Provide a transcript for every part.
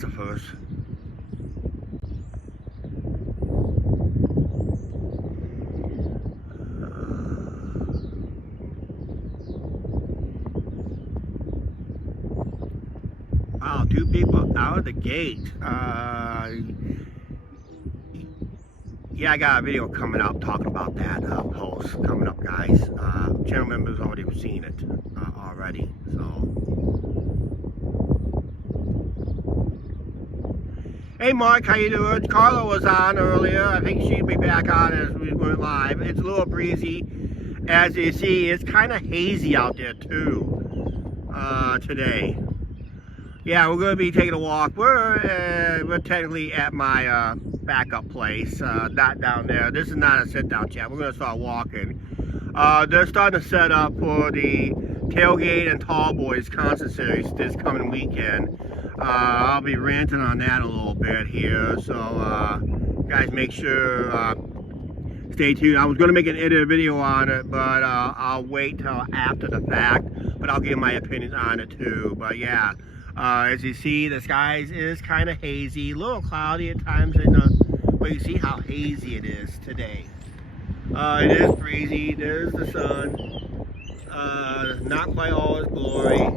That's a first. Wow, 2 people out of the gate. Yeah, I got a video coming up talking about that post coming up, guys. Channel members already have seen it already. So, hey Mark, how you doing? Carla was on earlier. I think she'll be back on as we went live. It's a little breezy, as you see. It's kind of hazy out there too today. Yeah, we're going to be taking a walk. We're technically at my backup place, not down there. This is not a sit-down chat. We're going to start walking. They're starting to set up for the Tailgate and Tall Boys concert series this coming weekend. I'll be ranting on that a little bit here, so guys, make sure stay tuned. I was going to make an edited video on it, but I'll wait till after the fact. But I'll give my opinions on it too. But yeah. As you see, the skies is kind of hazy, a little cloudy at times, but you see how hazy it is today. It is breezy, there's the sun, not quite all its glory.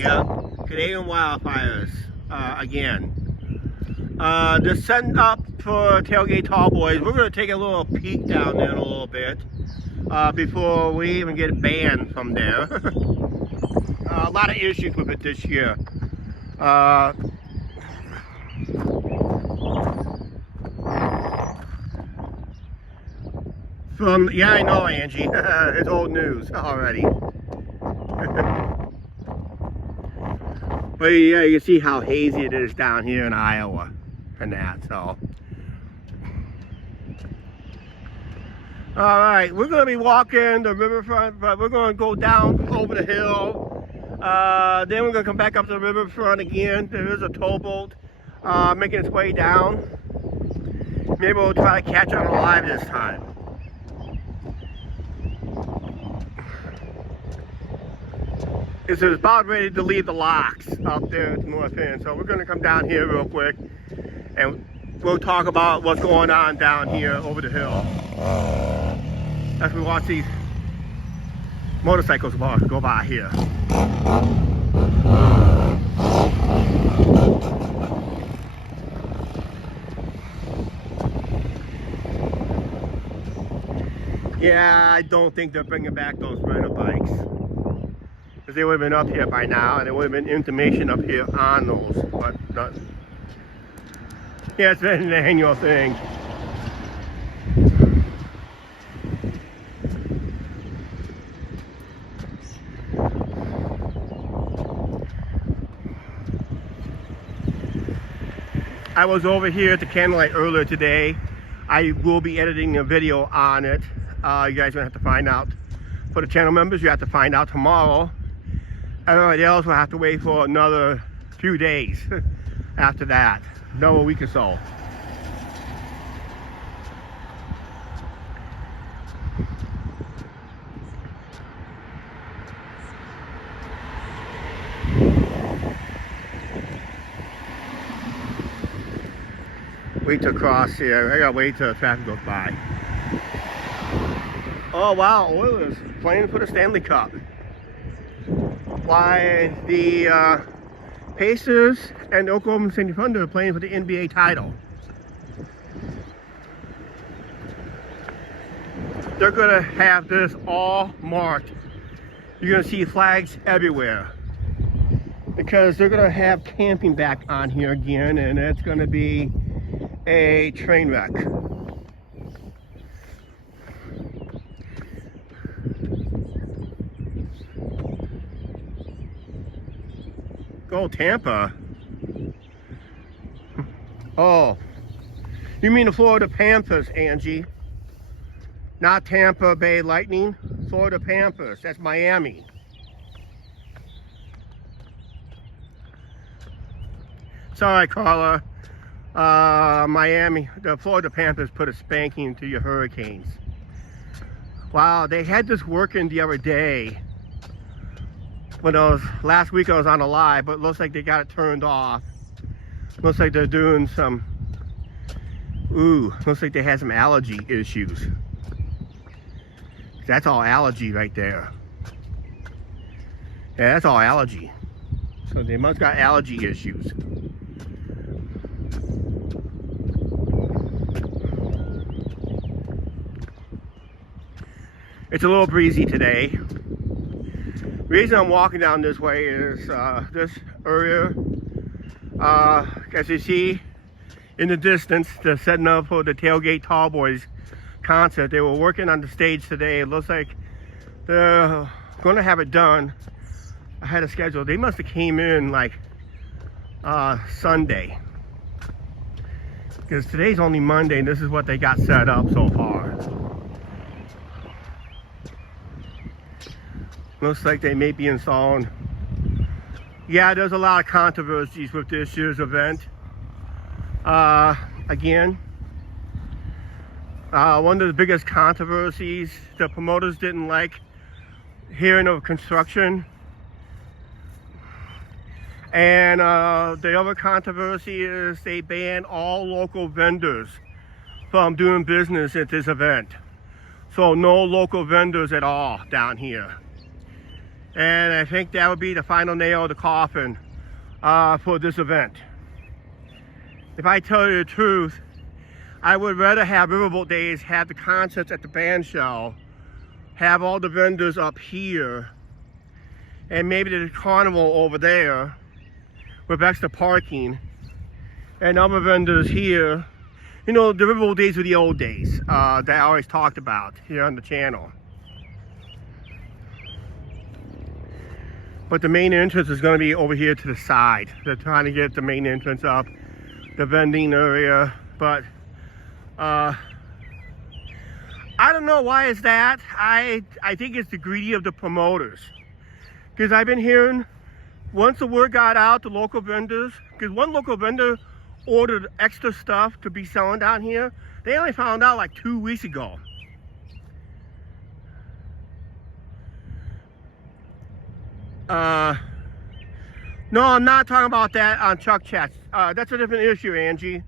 Yep, Canadian wildfires, again. Just setting up for Tailgate Tall Boys. We're going to take a little peek down there in a little bit, before we even get banned from there. A lot of issues with it this year. Yeah, I know, Angie. It's old news already. But yeah, you can see how hazy it is down here in Iowa and that, so. All right, we're going to be walking the riverfront, but we're going to go down over the hill. Then we're going to come back up to the riverfront again. There is a towboat making its way down. Maybe we'll try to catch it alive this time. It's about ready to leave the locks up there at the north end. So we're going to come down here real quick and we'll talk about what's going on down here over the hill. As we watch these motorcycles go by here. Yeah, I don't think they're bringing back those rental bikes. Because they would have been up here by now, and there would have been information up here on those, but not. Yeah, it's been an annual thing. I was over here at the Candlelight earlier today. I will be editing a video on it. You guys are gonna have to find out. For the channel members, you have to find out tomorrow. Everybody else will have to wait for another few days after that. Another week or so. Wait to cross here. I gotta wait till the traffic goes by. Oh wow, Oilers playing for the Stanley Cup. Why the Pacers and the Oklahoma City Thunder are playing for the NBA title. They're gonna have this all marked. You're gonna see flags everywhere. Because they're gonna have camping back on here again, and it's gonna be a train wreck. Go Tampa. Oh, you mean the Florida Panthers, Angie? Not Tampa Bay Lightning, Florida Panthers. That's Miami. Sorry, Carla. Miami, the Florida Panthers put a spanking to your Hurricanes. Wow, they had this working the other day. When last week I was on a live, but it looks like they got it turned off. Looks like they're doing some, looks like they had some allergy issues. That's all allergy right there. Yeah, that's all allergy. So they must got allergy issues. It's a little breezy today. The reason I'm walking down this way is this area, as you see in the distance, they're setting up for the Tailgate Tall Boys concert. They were working on the stage today. It looks like they're going to have it done ahead of schedule. They must have came in like Sunday, because today's only Monday and this is what they got set up so far. Looks like they may be installing. Yeah, there's a lot of controversies with this year's event. Again, one of the biggest controversies, the promoters didn't like hearing of construction. And the other controversy is they banned all local vendors from doing business at this event. So no local vendors at all down here. And I think that would be the final nail of the coffin for this event. If I tell you the truth, I would rather have Riverboat Days have the concerts at the band shell, have all the vendors up here, and maybe the carnival over there with extra parking, and other vendors here. You know, the Riverboat Days were the old days that I always talked about here on the channel. But the main entrance is going to be over here to the side. They're trying to get the main entrance up, the vending area. But I don't know why is that. I think it's the greedy of the promoters. Because I've been hearing, once the word got out to local vendors, because one local vendor ordered extra stuff to be selling down here. They only found out like 2 weeks ago. No, I'm not talking about that on Chuck Chats. That's a different issue, Angie.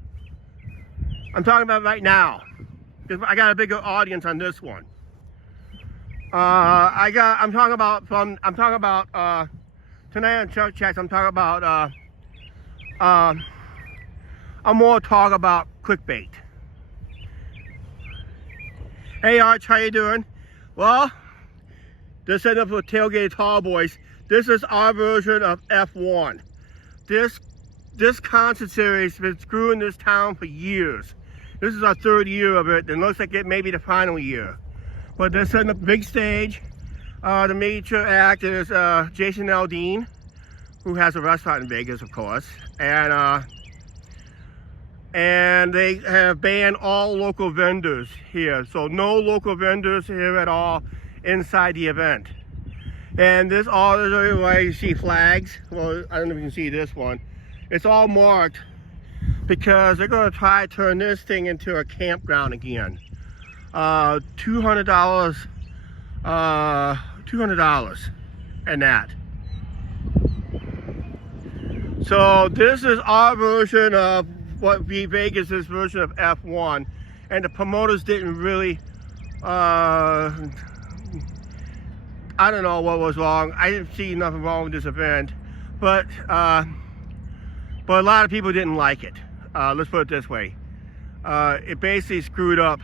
I'm talking about right now. I got a bigger audience on this one. I'm talking about tonight on Chuck Chats. I'm talking about I'm more talk about clickbait. Hey Arch, how you doing? Well, they're setting up for Tailgate Tall Boys. This is our version of F1. This concert series has been screwing this town for years. This is our 3rd year of it, and looks like it may be the final year. But they're setting up a big stage. The major act is Jason Aldean, who has a restaurant in Vegas, of course. And they have banned all local vendors here. So no local vendors here at all inside the event. And this all is where you see flags. Well, I don't know if you can see this one. It's all marked because they're going to try to turn this thing into a campground again. $200 and that. So this is our version of what be Vegas's version of F1, and the promoters didn't really I don't know what was wrong. I didn't see nothing wrong with this event, but a lot of people didn't like it. Let's put it this way. It basically screwed up.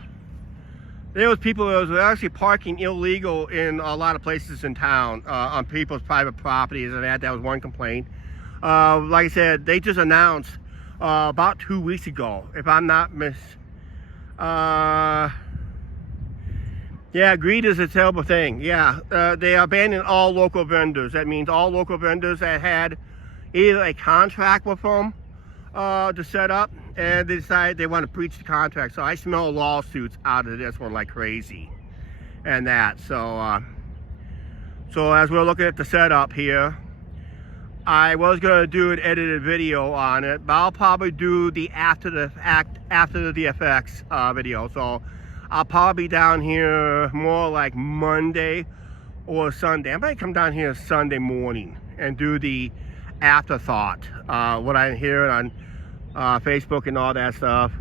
There was people that was actually parking illegal in a lot of places in town on people's private properties, and that was one complaint. Like I said, they just announced about 2 weeks ago, if I'm not yeah, greed is a terrible thing. Yeah, they are banning all local vendors. That means all local vendors that had either a contract with them to set up, and they decided they want to breach the contract. So I smell lawsuits out of this one like crazy, and that. So, so as we're looking at the setup here, I was going to do an edited video on it, but I'll probably do the after the effects video. So I'll probably be down here more like Monday or Sunday. I might come down here Sunday morning and do the afterthought, what I hear on Facebook and all that stuff.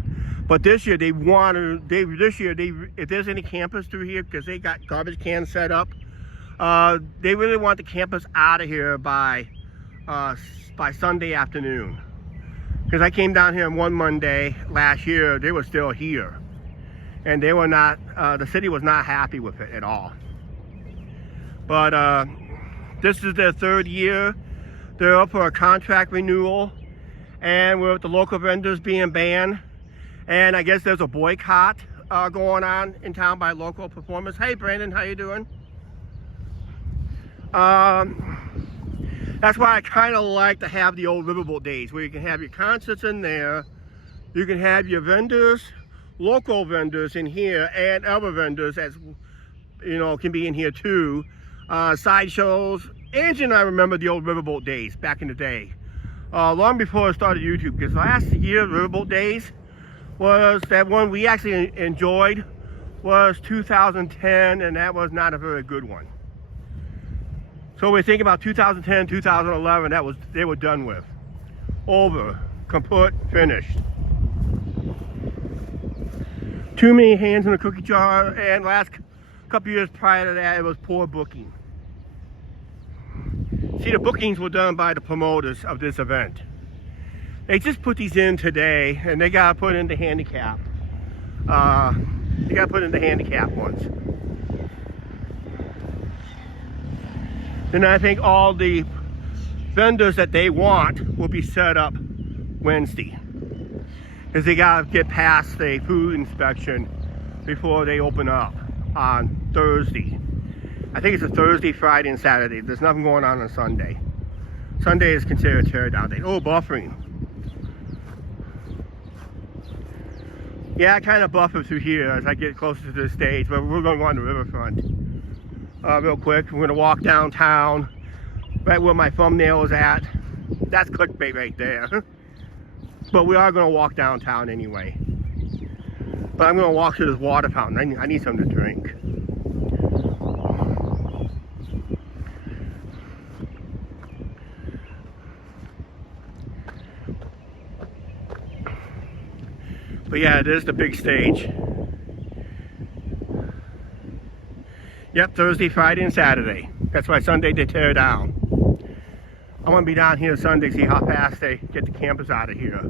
But this year if there's any campers through here, because they got garbage cans set up, they really want the campers out of here by Sunday afternoon. Because I came down here on one Monday last year, they were still here. And they were not, the city was not happy with it at all. But this is their third year. They're up for a contract renewal. And with the local vendors being banned. And I guess there's a boycott going on in town by local performers. Hey Brandon, how you doing? That's why I kind of like to have the old Riverboat days, where you can have your concerts in there, you can have your vendors, local vendors in here, and other vendors, as you know, can be in here too. Sideshows. Angie and I remember the old Riverboat days back in the day, long before I started YouTube, because last year Riverboat days was that one we actually enjoyed was 2010, and that was not a very good one. So we're thinking about 2010, 2011, they were done with. Over, kaput, finished. Too many hands in the cookie jar, and last couple years prior to that, it was poor booking. See, the bookings were done by the promoters of this event. They just put these in today, and they gotta put in the handicap. They gotta put in the handicap ones. And I think all the vendors that they want will be set up Wednesday, because they gotta get past the food inspection before they open up on Thursday. I think it's a Thursday, Friday, and Saturday. There's nothing going on Sunday. Sunday is considered a teardown day. Oh, buffering. Yeah, I kind of buffer through here as I get closer to the stage, but we're going to go on the riverfront. Real quick, we're going to walk downtown, right where my thumbnail is at. That's clickbait right there. But we are going to walk downtown anyway. But I'm going to walk to this water fountain. I need something to drink. But yeah, it is the big stage. Yep, Thursday, Friday, and Saturday. That's why Sunday they tear down. I want to be down here Sunday, see how fast they get the campers out of here.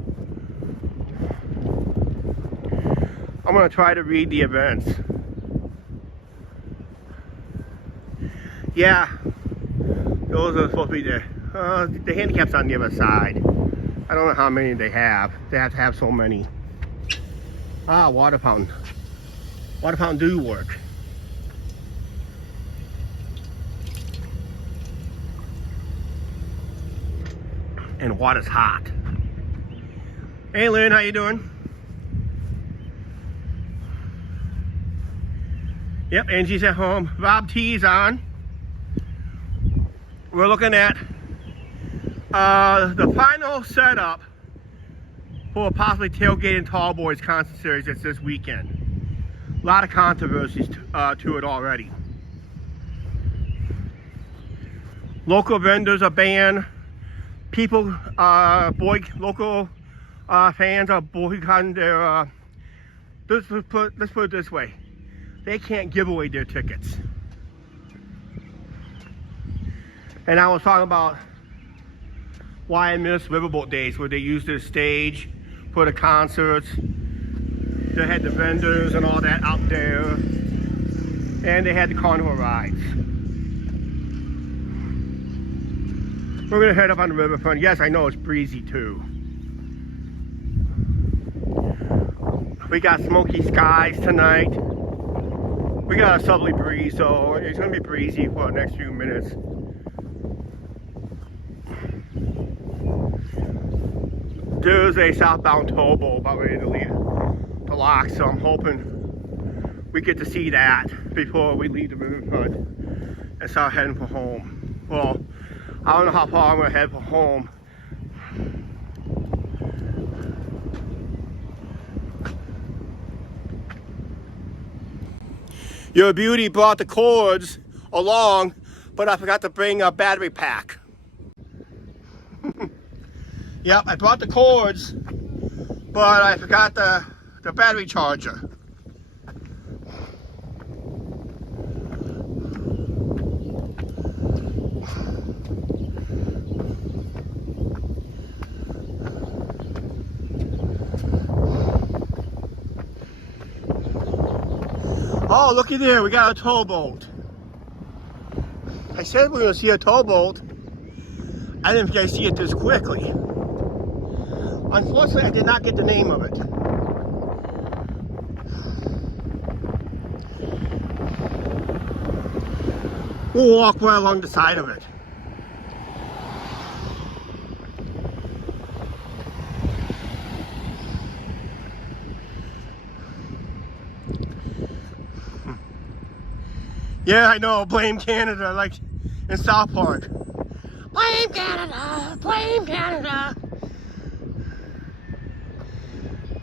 I'm going to try to read the events. Yeah, those are supposed to be the handicap's on the other side. I don't know how many they have. They have to have so many. Ah, water fountain. Water fountain do work. And water's hot. Hey Lynn, how you doing? Yep, Angie's at home. Rob T's on. We're looking at the final setup for possibly tailgating Tall Boys concert series that's this weekend. A lot of controversies to it already. Local vendors are banned. People, local fans are boycotting their, let's put it this way. They can't give away their tickets. And I was talking about why I miss Riverboat days, where they used their stage for the concerts. They had the vendors and all that out there. And they had the carnival rides. We're gonna head up on the riverfront. Yes, I know it's breezy too. We got smoky skies tonight. We got a southerly breeze, so it's gonna be breezy for the next few minutes. There's a southbound towboat about ready to leave the lock, so I'm hoping we get to see that before we leave the riverfront and start heading for home. Well, I don't know how far I'm gonna head for home. Your Beauty brought the cords along, but I forgot to bring a battery pack. Yep, I brought the cords, but I forgot the battery charger. Oh, looky there, we got a towboat. I said we were going to see a towboat. I didn't think I'd see it this quickly. Unfortunately, I did not get the name of it. We'll walk right along the side of it. Yeah, I know, blame Canada, like in South Park. Blame Canada, blame Canada.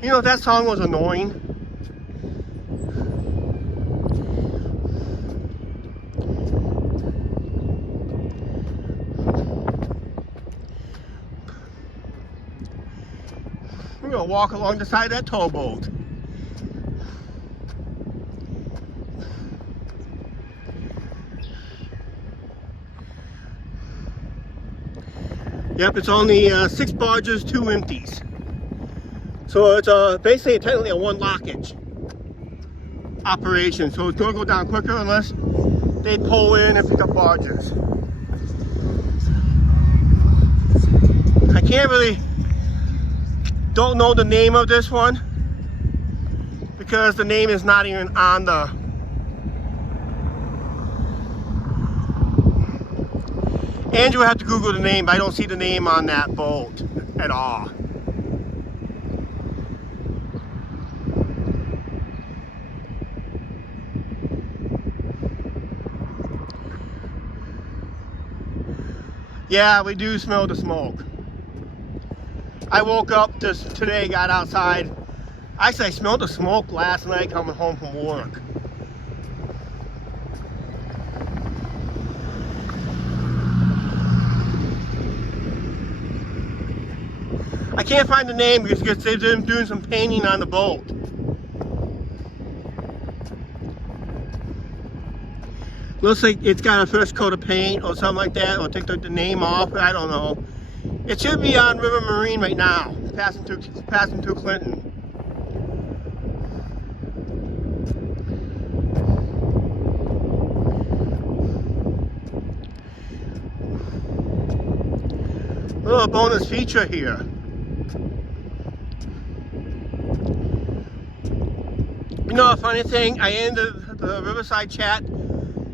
You know, that song was annoying. We're gonna walk along the side of that towboat. Yep, it's only 6 barges, 2 empties. So it's basically technically a one lockage operation. So it's going to go down quicker unless they pull in and pick up barges. I can't really, don't know the name of this one because the name is not even on the Andrew had to Google the name, but I don't see the name on that boat at all. Yeah, we do smell the smoke. I woke up today, got outside. Actually, I smelled the smoke last night coming home from work. I can't find the name because they've been doing some painting on the boat. Looks like it's got a first coat of paint or something like that, or they took the name off, I don't know. It should be on River Marine right now, passing through Clinton. A little bonus feature here. You know, a funny thing, I ended the Riverside chat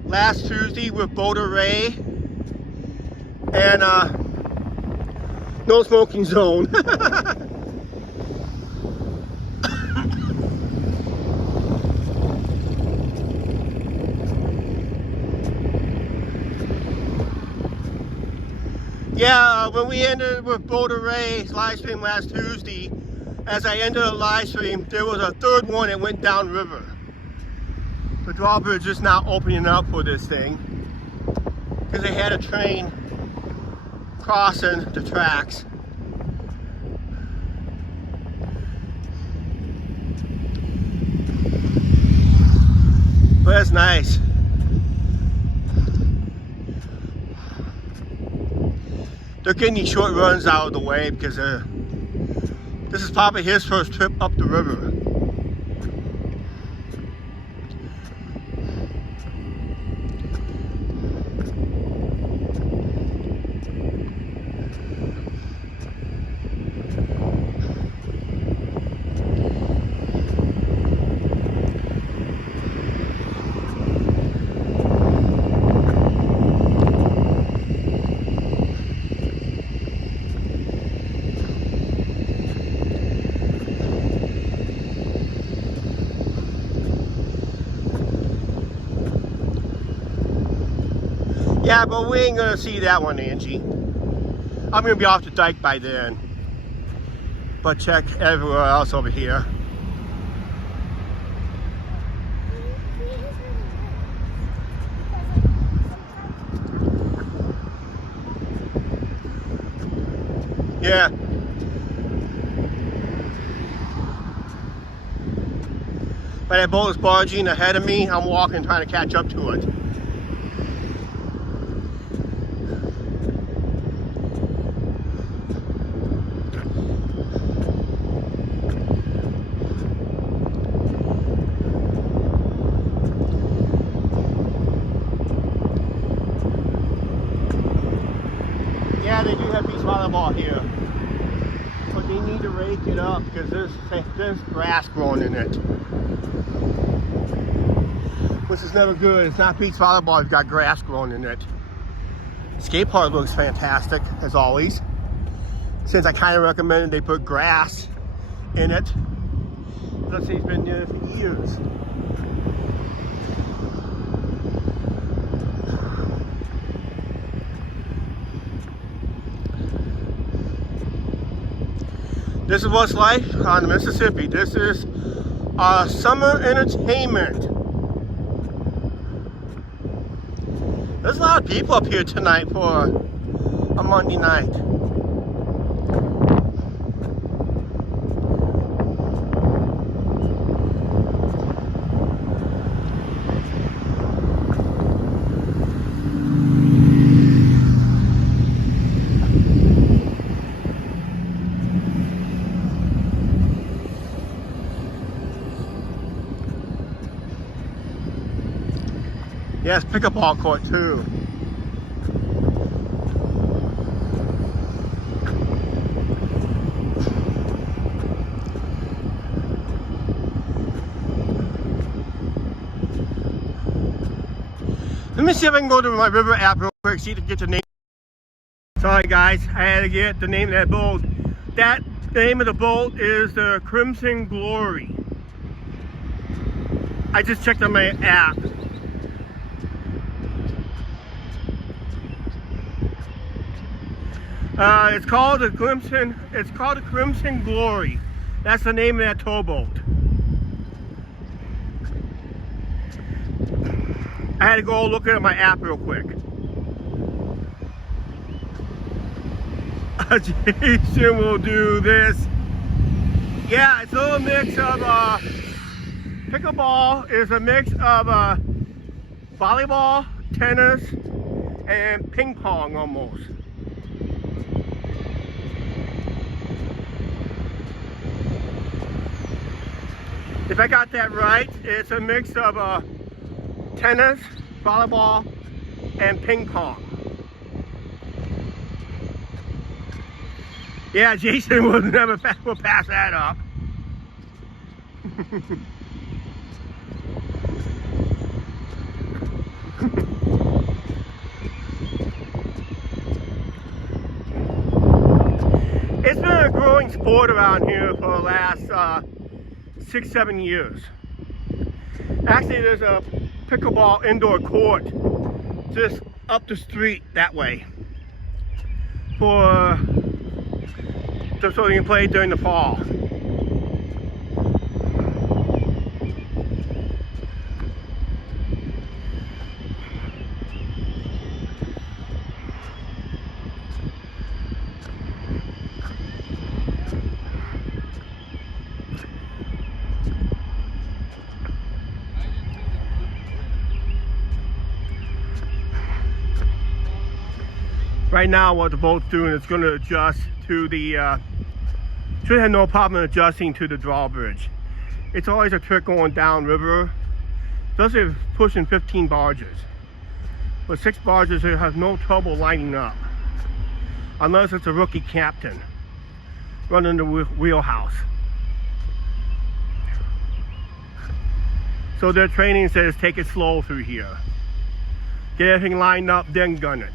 last Tuesday with Boulder Ray and no smoking zone. Yeah, when we ended with Boulder Ray's live stream last Tuesday, as I ended the live stream, there was a third one that went downriver. The drawbridge is now opening up for this thing because they had a train crossing the tracks. But that's nice. They're getting these short runs out of the way because this is probably his first trip up the river. Yeah, but we ain't gonna see that one, Angie. I'm gonna be off the dike by then. But check everywhere else over here. Yeah. But that boat is barging ahead of me. I'm walking, trying to catch up to it. Yeah, they do have beach volleyball here. But they need to rake it up because there's grass growing in it. Which is never good. It's not beach volleyball, it's got grass growing in it. Skate park looks fantastic, as always. Since I kind of recommended they put grass in it. Let's say it's been there for years. This is what's life on the Mississippi. This is summer entertainment. There's a lot of people up here tonight for a Monday night. Yes, pickleball court too. Let me see if I can go to my river app real quick, see to get the name. Sorry guys, I had to get the name of that boat. The name of the boat is the Crimson Glory. I just checked on my app. It's called the Crimson Glory. That's the name of that towboat. I had to go look at my app real quick. Jason will do this. Yeah, it's a little mix of pickleball is a mix of volleyball, tennis, and ping pong almost. If I got that right, it's a mix of tennis, volleyball, and ping pong. Yeah, Jason will pass that up. It's been a growing sport around here for the last 6-7 years. Actually, there's a pickleball indoor court just up the street that way so you can play during the fall. Right now, what the boat's doing is going to adjust to the, should have no problem adjusting to the drawbridge. It's always a trick going down river, especially if pushing 15 barges. But 6 barges, it has no trouble lining up, unless it's a rookie captain running the wheelhouse. So their training says take it slow through here. Get everything lined up, then gun it.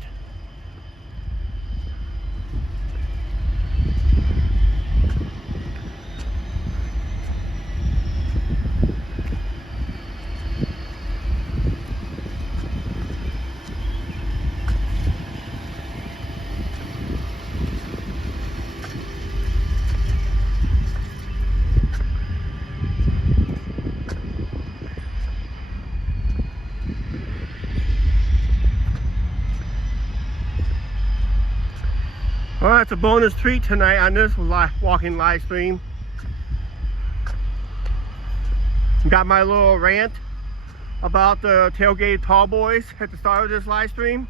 Well, that's a bonus treat tonight on this walking live stream. Got my little rant about the tailgate tall boys at the start of this live stream.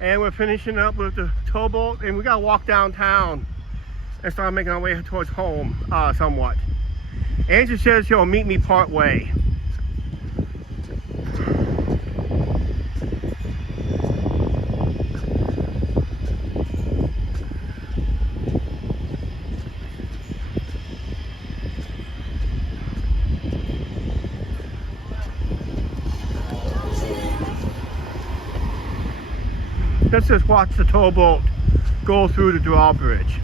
And we're finishing up with the towboat, and we gotta walk downtown and start making our way towards home somewhat. Andrew says he'll meet me part way. Let's just watch the towboat go through the drawbridge.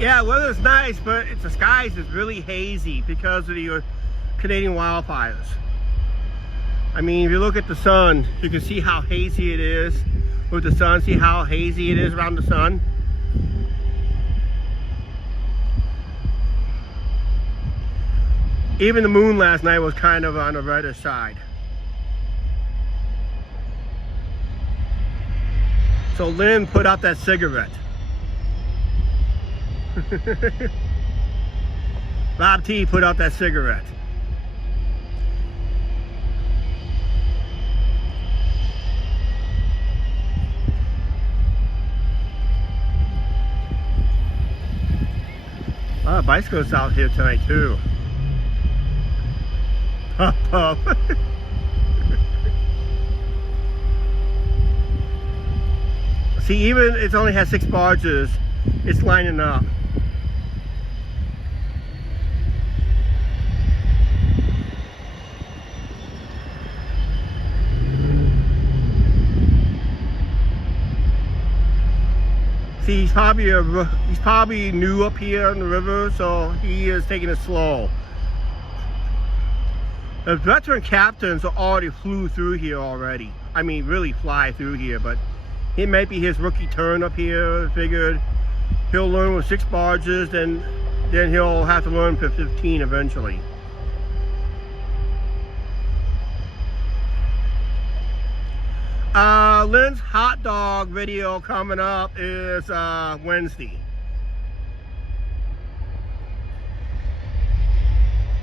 Yeah, weather's nice, but the skies is really hazy because of the Canadian wildfires. I mean, if you look at the sun, you can see how hazy it is with the sun. See how hazy it is around the sun? Even the moon last night was kind of on the redder side. So Lynn put out that cigarette. Bob T put out that cigarette. A lot of bicyclists out here tonight too. See, even it only has 6 barges, it's lining up. See, he's probably new up here on the river, so he is taking it slow. The veteran captains already flew through here already. I mean, really fly through here, but it might be his rookie turn up here. Figured he'll learn with 6 barges, then he'll have to learn for 15 eventually. Lynn's hot dog video coming up is Wednesday.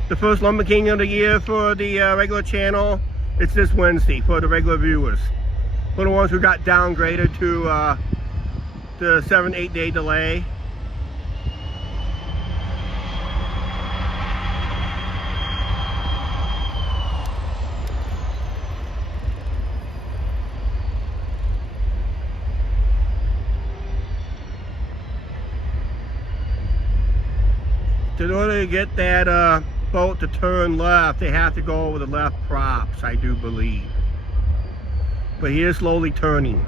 The first Lumber King of the year for the regular channel, it's this Wednesday for the regular viewers. For the ones who got downgraded to the 7-8 day delay. In order to get that boat to turn left, they have to go over the left props, I do believe. But he is slowly turning.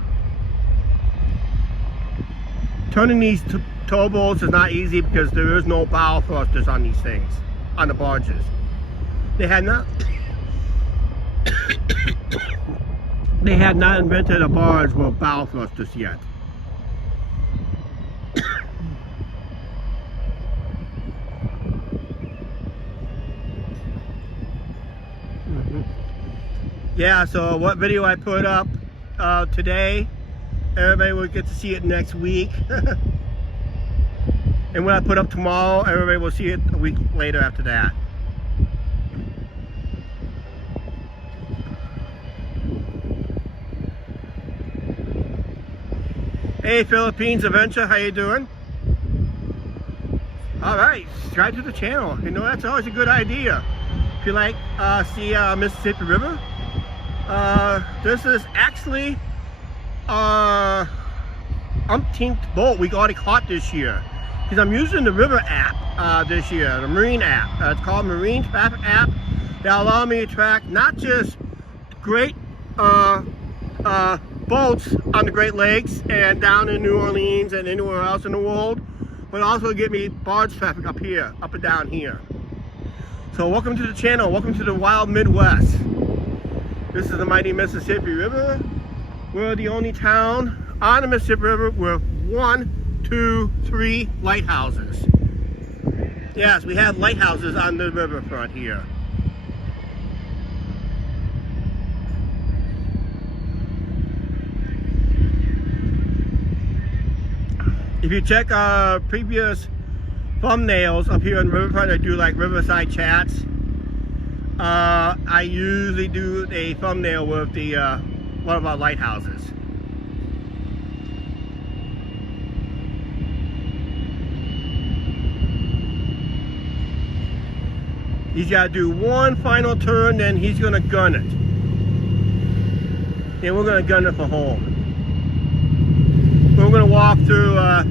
Turning these towboats is not easy because there is no bow thrusters on these things, on the barges. They had not they had not invented a barge with bow thrusters yet. Yeah, so what video I put up today, everybody will get to see it next week. And what I put up tomorrow, everybody will see it a week later after that. Hey, Philippines Adventure, how you doing? All right, subscribe to the channel. You know, that's always a good idea. If you like see Mississippi River, this is actually umpteenth boat we already caught this year. Because I'm using the river app this year, the marine app. It's called Marine Traffic app that allow me to track not just great boats on the Great Lakes and down in New Orleans and anywhere else in the world, but also get me barge traffic up here, up and down here. So welcome to the channel, welcome to the wild Midwest. This is the mighty Mississippi River. We're the only town on the Mississippi River with 1, 2, 3 lighthouses. Yes, we have lighthouses on the riverfront here. If you check our previous thumbnails up here on the riverfront, I do like riverside chats. I usually do a thumbnail with the one of our lighthouses. He's got to do one final turn, then he's going to gun it. Then we're going to gun it for home. We're going to walk through our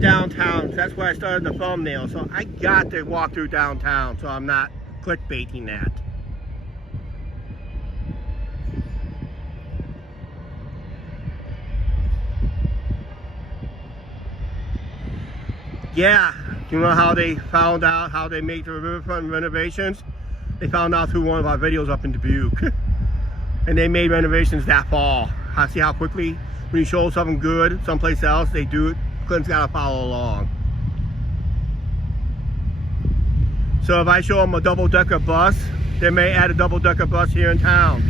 downtown. That's why I started the thumbnail. So I got to walk through downtown, so I'm not clickbaiting that. Yeah, you know how they found out how they make the riverfront renovations? They found out through one of our videos up in Dubuque. And they made renovations that fall. See how quickly, when you show something good someplace else, they do it. Clinton's got to follow along. So if I show them a double-decker bus, they may add a double-decker bus here in town.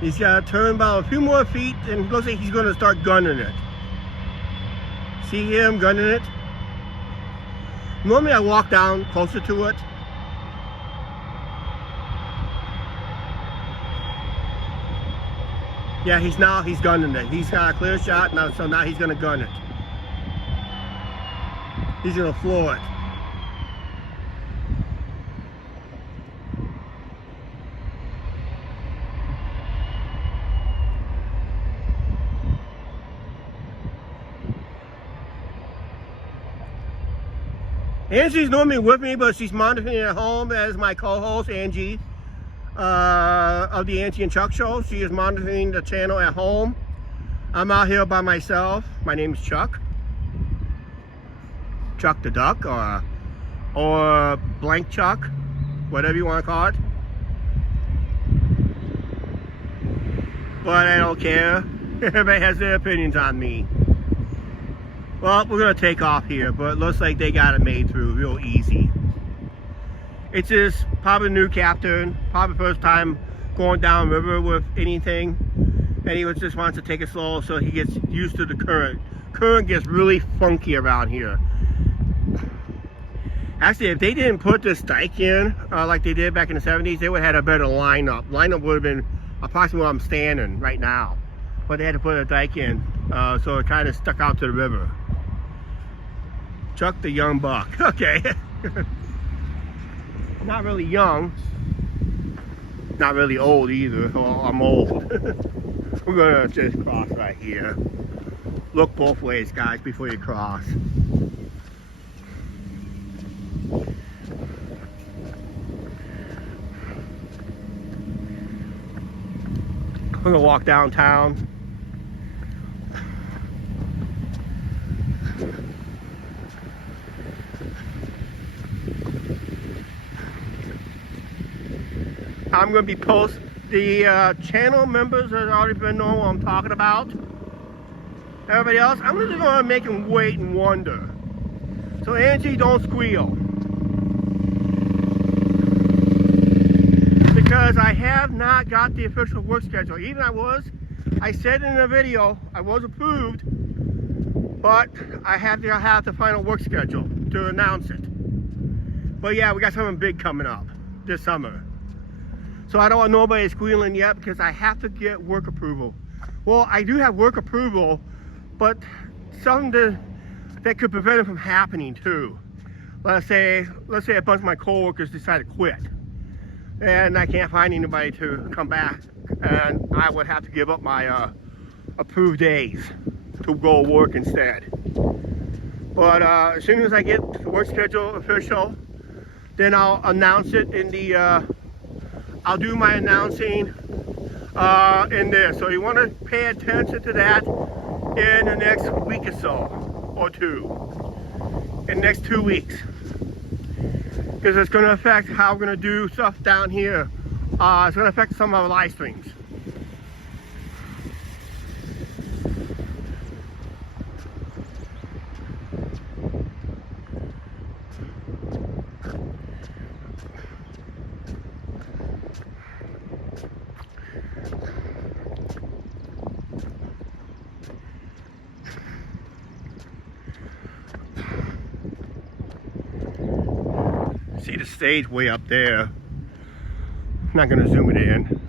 He's got to turn about a few more feet, and it looks like he's going to start gunning it. See him gunning it? Normally I walk down closer to it. Yeah, he's gunning it. He's got a clear shot now, so now he's going to gun it. He's going to floor it. Angie's normally with me, but she's monitoring at home as my co-host, Angie, of the Auntie and Chuck Show. She is monitoring the channel at home. I'm out here by myself. My name's Chuck. Chuck the Duck, or Blank Chuck, whatever you want to call it. But I don't care. Everybody has their opinions on me. Well, we're going to take off here, but it looks like they got it made through real easy. It's just probably a new captain, probably first time going down river with anything, and he just wants to take it slow so he gets used to the current. Current gets really funky around here. Actually, if they didn't put this dike in like they did back in the 70s, they would have had a better lineup. Lineup would have been approximately where I'm standing right now. But they had to put a dike in, so it kind of stuck out to the river. Chuck the young buck. Okay. Not really young. Not really old either. Well, I'm old. We're gonna just cross right here. Look both ways, guys, before you cross. We're gonna walk downtown. I'm going to be posting the channel members that already been knowing what I'm talking about. Everybody else, I'm just going to make them wait and wonder. So Angie, don't squeal. Because I have not got the official work schedule. Even I said in the video, I was approved, but I have to have the final work schedule to announce it. But yeah, we got something big coming up this summer. So I don't want nobody squealing yet because I have to get work approval. Well, I do have work approval, but something that could prevent it from happening too. Let's say a bunch of my coworkers decide to quit. and I can't find anybody to come back, and I would have to give up my approved days to go work instead. But as soon as I get the work schedule official, then I'll announce it in the I'll do my announcing in there. So you want to pay attention to that in the next week or so, or two, in the next 2 weeks, because it's going to affect how we're going to do stuff down here. It's going to affect some of our live streams. See the stage way up there. I'm not going to zoom it in.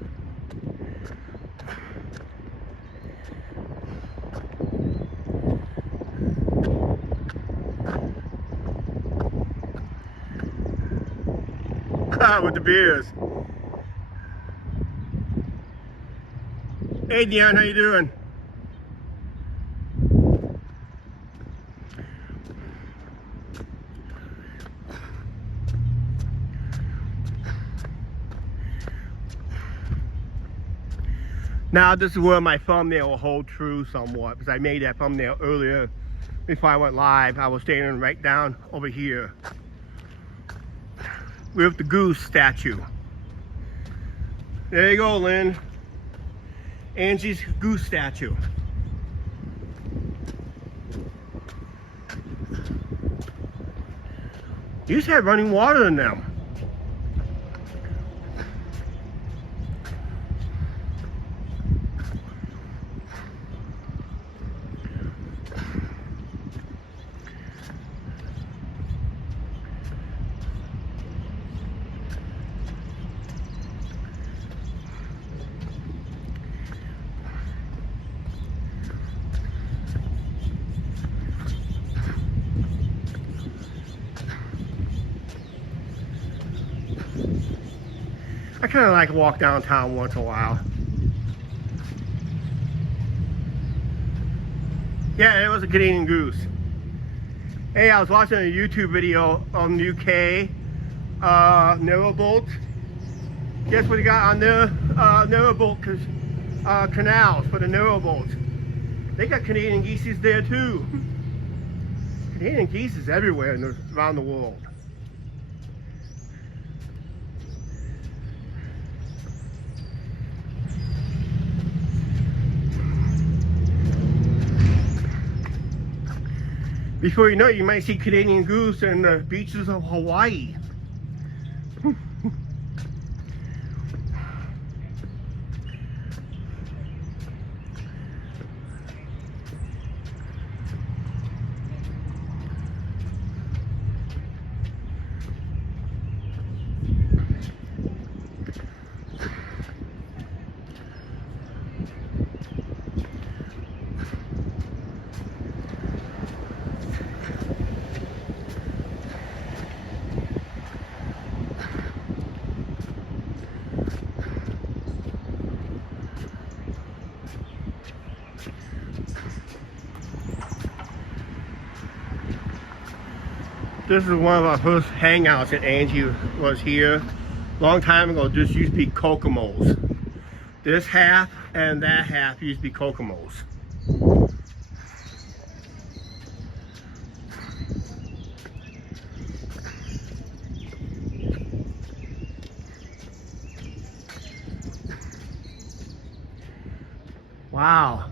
With the beers. Hey Dion, how you doing? Now this is where my thumbnail will hold true somewhat, because I made that thumbnail earlier before I went live. I was standing right down over here with the goose statue. There you go, Lynn. Angie's goose statue. You just had running water in them. I kind of like to walk downtown once in a while. Yeah, it was a Canadian goose. Hey, I was watching a YouTube video on the UK, narrowboat. Guess what you got on their narrowboat canals for the narrowboats? They got Canadian geese there too. Canadian geese is everywhere around the world. Before you know it, you might see Canadian goose in the beaches of Hawaii. This is one of our first hangouts that Angie was here. Long time ago, this used to be Kokomo's. This half and that half used to be Kokomo's. Wow.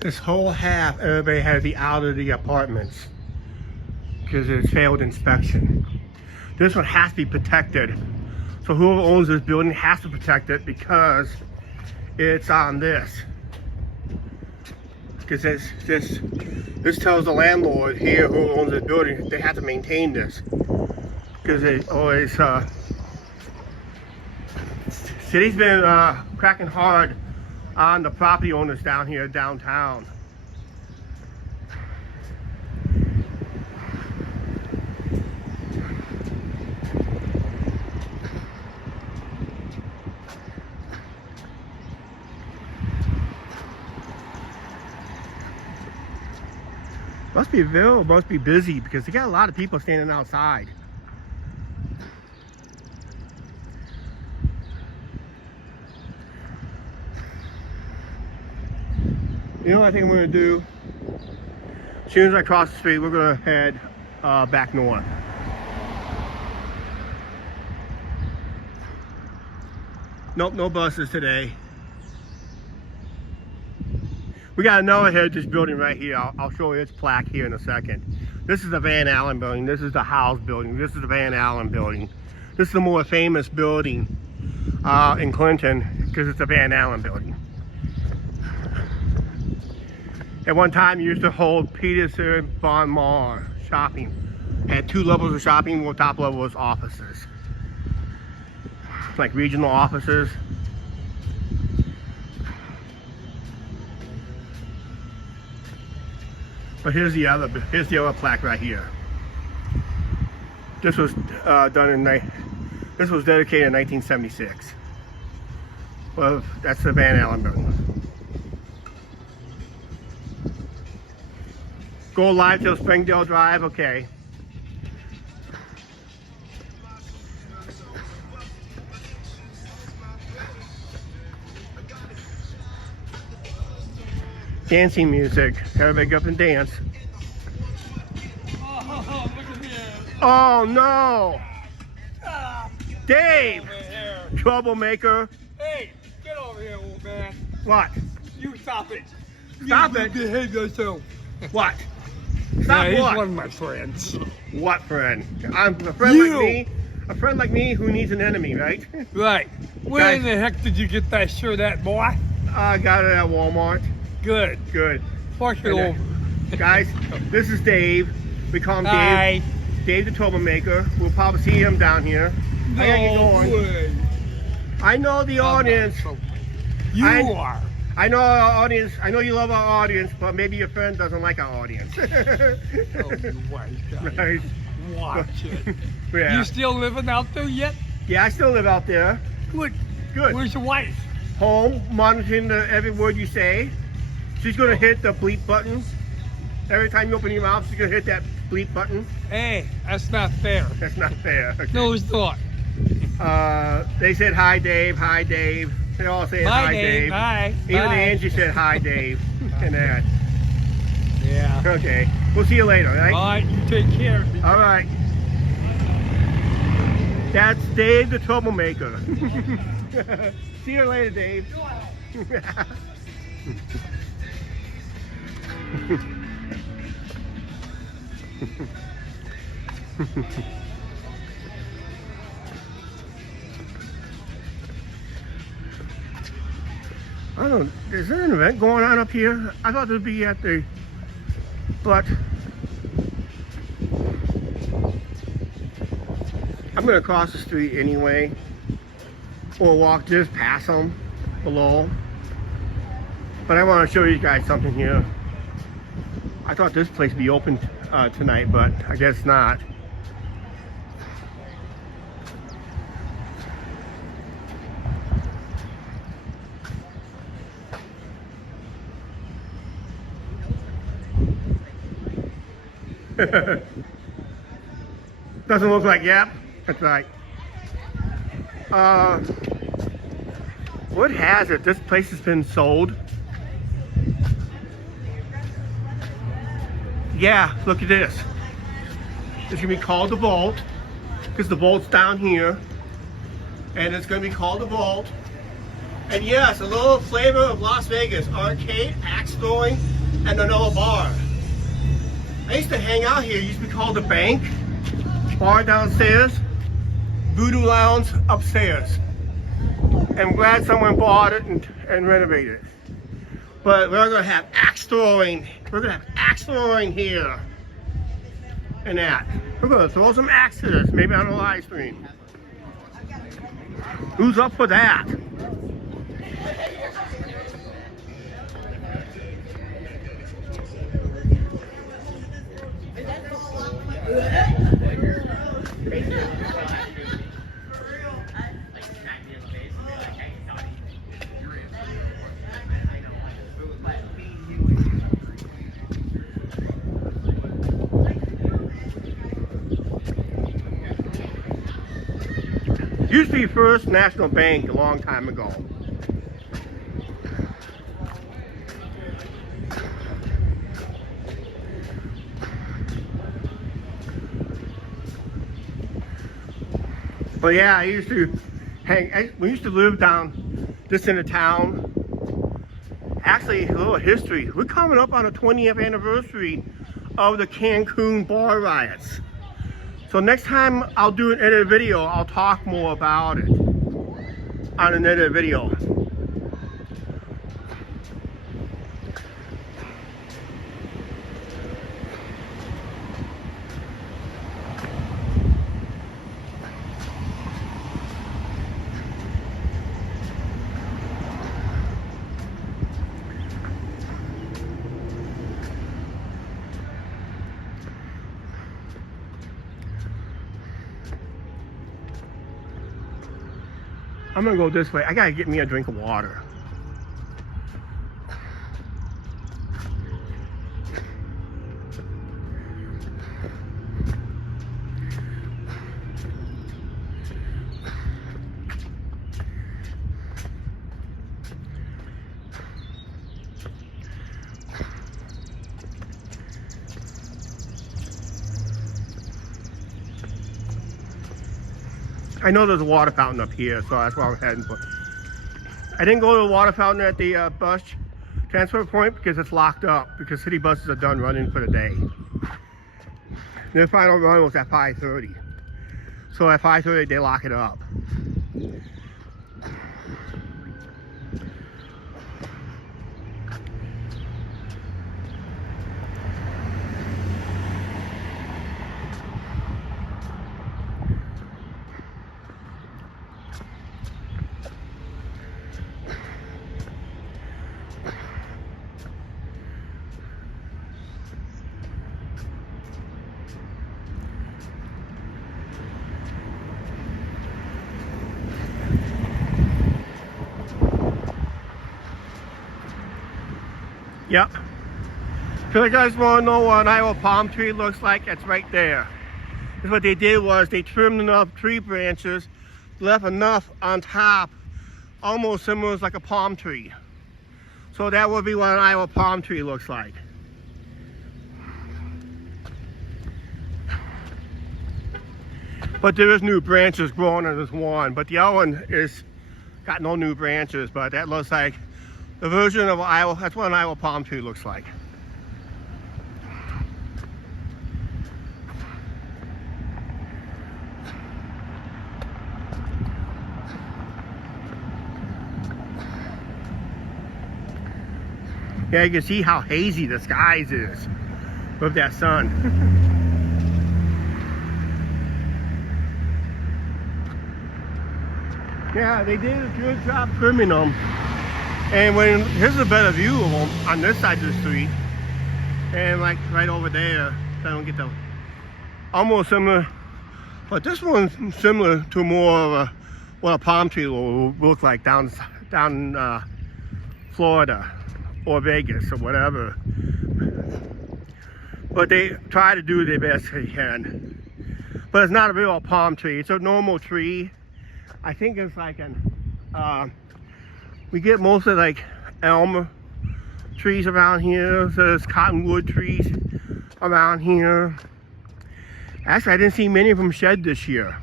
This whole half, everybody had to be out of the apartments because it's failed inspection. This one has to be protected. So whoever owns this building has to protect it because it's on this. Because this tells the landlord here who owns this building they have to maintain this. Because it always, city's been cracking hard on the property owners down here downtown. Must be busy because they got a lot of people standing outside. You know what I think I'm going to do? As soon as I cross the street, we're going to head back north. Nope, no buses today. We got another heritage building right here. I'll show you its plaque here in a second. This is the Van Allen building. This is the House building. This is the Van Allen building. This is the more famous building in Clinton because it's the Van Allen building. At one time, it used to hold Peterson Von Maur shopping. It had 2 levels of shopping. The top level was offices, like regional offices. But here's the other plaque right here. This was this was dedicated in 1976. Well, that's the Van Allen building. Go live till Springdale Drive, okay. Dancing music. Everybody go up and dance. Oh, look at here. Oh no! Dave! Troublemaker. Hey, get over here, old man. What? You stop it. Stop it? Behave yourself. What? Stop He's what? one of my friends. What friend? I'm a friend You. like me. A friend like me who needs an enemy, right? Right. Where in the heck did you get that shirt at, boy? I got it at Walmart. Good. Good. Fuck it And, over. Guys, this is Dave. We call him Hi. Dave. Dave the Troublemaker. We'll probably see him down here. I gotta get going. way. I know the audience. You I- are. I know our audience. I know you love our audience, but maybe your friend doesn't like our audience. Oh, you white guy. Right? Watch it. Yeah. You still living out there yet? Yeah, I still live out there. Good. Good. Where's your wife? Home, monitoring every word you say. She's gonna hit the bleep button. Every time you open your mouth, she's gonna hit that bleep button. Hey, that's not fair. That's not fair. Okay. No, it's not. They said hi, Dave. Hi, Dave. They all say Bye, hi, Dave. Bye. Even Bye. Angie said hi, Dave. And that. Yeah. Okay. We'll see you later, all right? All right, you take care of me. All right. That's Dave the Troublemaker. See you later, Dave. I don't know, is there an event going on up here? I thought there'd be at the, but I'm gonna cross the street anyway, or walk just past them below. But I want to show you guys something here. I thought this place would be open tonight, but I guess not. Doesn't look like, yep, that's right. What has it? This place has been sold. Yeah, look at this. It's gonna be called the Vault, because the Vault's down here. And it's gonna be called the Vault. And yes, a little flavor of Las Vegas. Arcade, axe throwing, and another bar. I used to hang out here. It used to be called the Bank. Bar downstairs. Voodoo Lounge upstairs. I'm glad someone bought it and renovated it. But we're gonna have axe throwing. We're gonna have axe throwing here. And that. We're gonna throw some axes, maybe on a live stream. Who's up for that? Used to be First National Bank a long time ago. But yeah, I used to we used to live down this in the town. Actually, a little history. We're coming up on the 20th anniversary of the Cancun bar riots. So next time I'll do an edited video, I'll talk more about it on an edited video. I'm gonna go this way. I gotta get me a drink of water. I know there's a water fountain up here, so that's where I'm heading for. I didn't go to the water fountain at the bus transfer point because it's locked up because city buses are done running for the day. Their final run was at 5:30. So at 5:30 they lock it up. Yep. If you guys want to know what an Iowa palm tree looks like, it's right there. Because what they did was they trimmed enough tree branches, left enough on top, almost similar like a palm tree. So that would be what an Iowa palm tree looks like. But there is new branches growing on this one, but the other one is got no new branches, but that looks like the version of Iowa. That's what an Iowa palm tree looks like. Yeah, you can see how hazy the skies is with that sun. Yeah, they did a good job trimming them. And here's a better view of them on this side of the street. And like right over there, so I don't get the, almost similar. But this one's similar to more of a, what a palm tree will look like down Florida or Vegas or whatever. But they try to do their best they can. But it's not a real palm tree, it's a normal tree. I think it's like an, we get mostly like elm trees around here. So there's cottonwood trees around here. Actually, I didn't see many of them shed this year.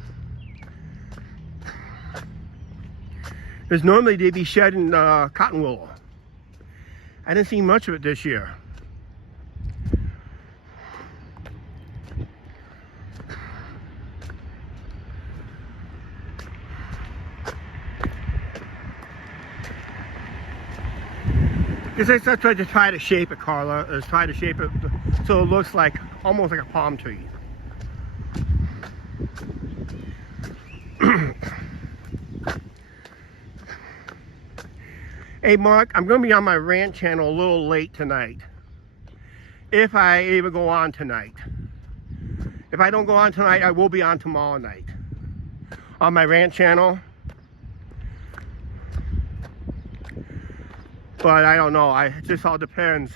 Because normally they'd be shedding cotton willow. I didn't see much of it this year. Because I tried to shape it, Carla, is try to shape it so it looks like almost like a palm tree. Hey Mark, I'm going to be on my rant channel a little late tonight. If I even go on tonight. If I don't go on tonight, I will be on tomorrow night on my rant channel. But I don't know. It just all depends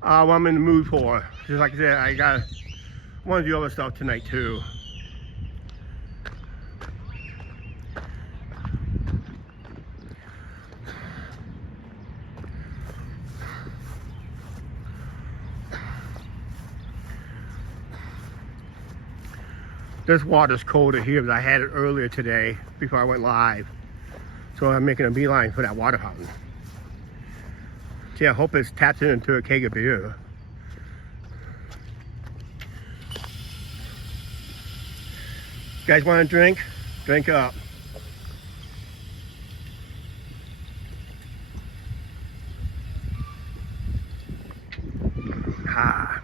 what I'm in the mood for. Just like I said, I want to do other stuff tonight too. This water's colder here, but I had it earlier today before I went live. So I'm making a beeline for that water fountain. See, I hope it's tapped into a keg of beer. You guys want a drink? Drink up. Ah.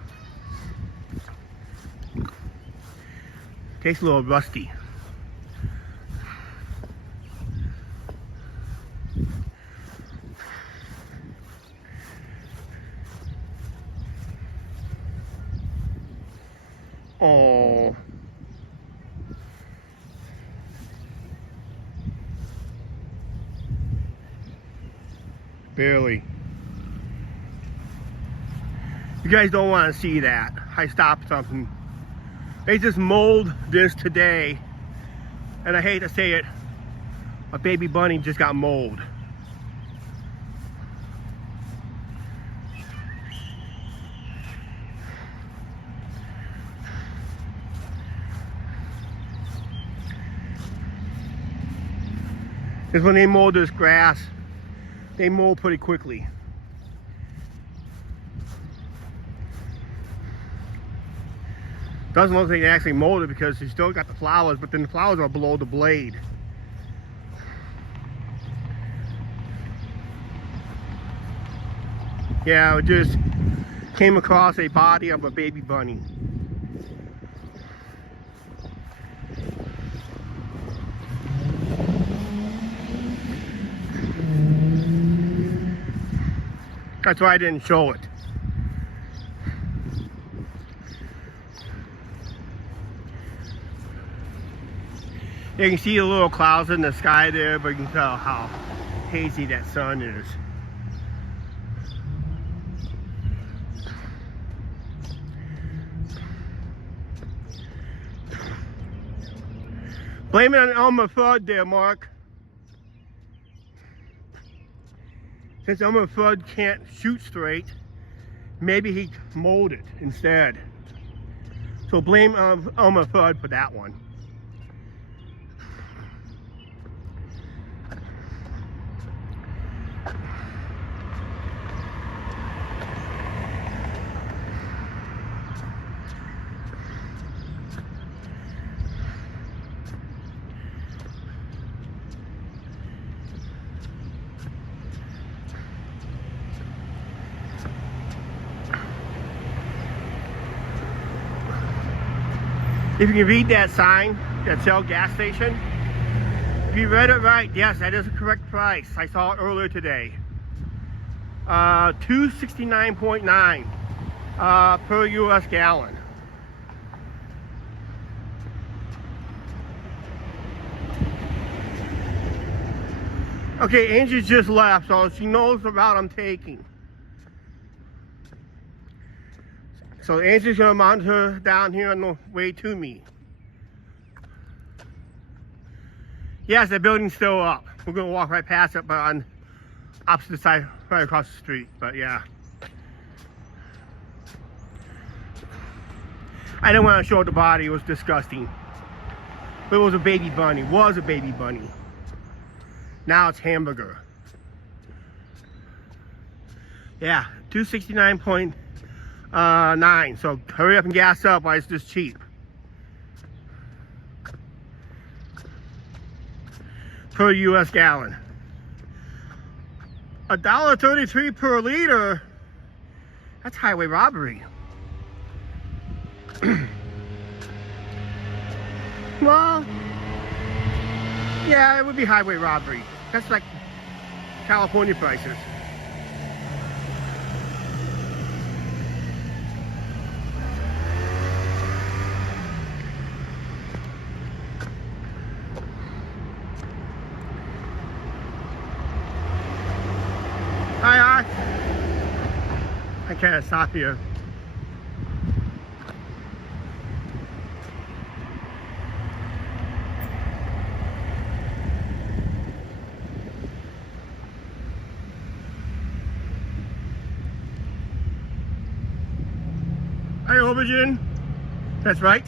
Tastes a little rusty. Oh. Barely. You guys don't want to see that. I stopped something. They just mold this today, and I hate to say it, a baby bunny just got mold. Because when they mold this grass, they mold pretty quickly. Doesn't look like they actually molded because you still got the flowers, but then the flowers are below the blade. Yeah, it just came across a body of a baby bunny. That's why I didn't show it. You can see the little clouds in the sky there, but you can tell how hazy that sun is. Blame it on Elmer Fudd there, Mark. Since Elmer Fudd can't shoot straight, maybe he molded instead. So blame Elmer Fudd for that one. If you can read that sign, that Shell gas station, if you read it right, yes, that is the correct price. I saw it earlier today. $269.9 per US gallon. Okay, Angie just left, so she knows the route I'm taking. So Angie's gonna monitor down here on the way to me. Yes, the building's still up. We're gonna walk right past it, but on opposite side, right across the street. But yeah, I didn't want to show the body. It was disgusting. But it was a baby bunny. Was a baby bunny. Now it's hamburger. Yeah, 269.9. So hurry up and gas up while it's this cheap. Per US gallon. $1.33 per liter. That's highway robbery. Well, yeah, it would be highway robbery. That's like California prices. can't stop here. Hi, Aubergine. That's right.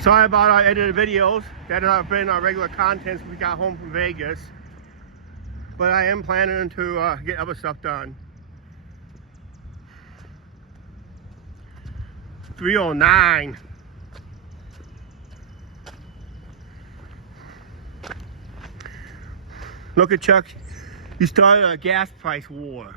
Sorry about our edited videos. That has been our regular content since we got home from Vegas. But I am planning to get other stuff done. 309. Look at Chuck. You started a gas price war.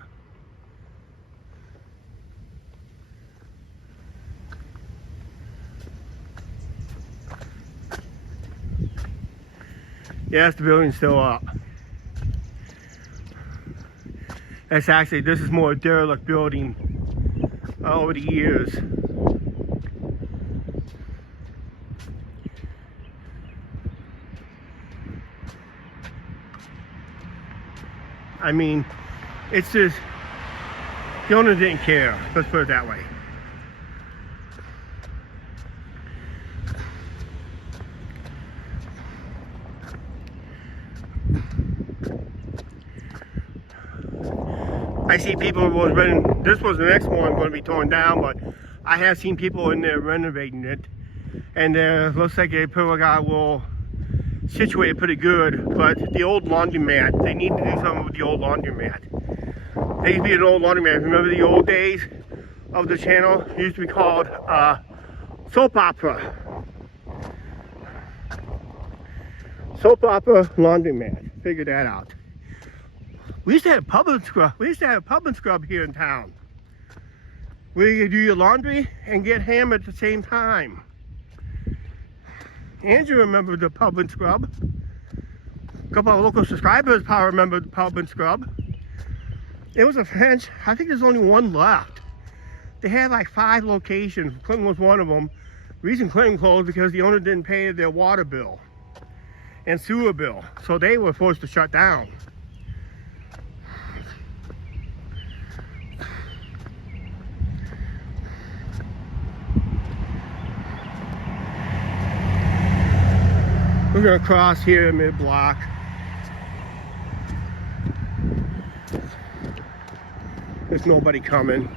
Yes, the building's still up. That's actually, this is more a derelict building over the years. I mean, it's just, the owner didn't care, let's put it that way. I see people was renting, this was the next one going to be torn down, but I have seen people in there renovating it. And looks like they probably got a little situated pretty good, but the old laundromat, they need to do something with the old laundromat. There used to be an old laundromat. Remember the old days of the channel? It used to be called Soap Opera. Soap Opera Laundromat. Figure that out. We used to have pub and scrub. We used to have a pub and scrub here in town, where you could do your laundry and get hammered at the same time. Andrew remembered the pub and scrub. A couple of local subscribers probably remember the pub and scrub. It was a French. I think there's only one left. They had like 5 locations. Clinton was one of them. The reason Clinton closed because the owner didn't pay their water bill and sewer bill, so they were forced to shut down. We're gonna cross here mid-block. There's nobody coming.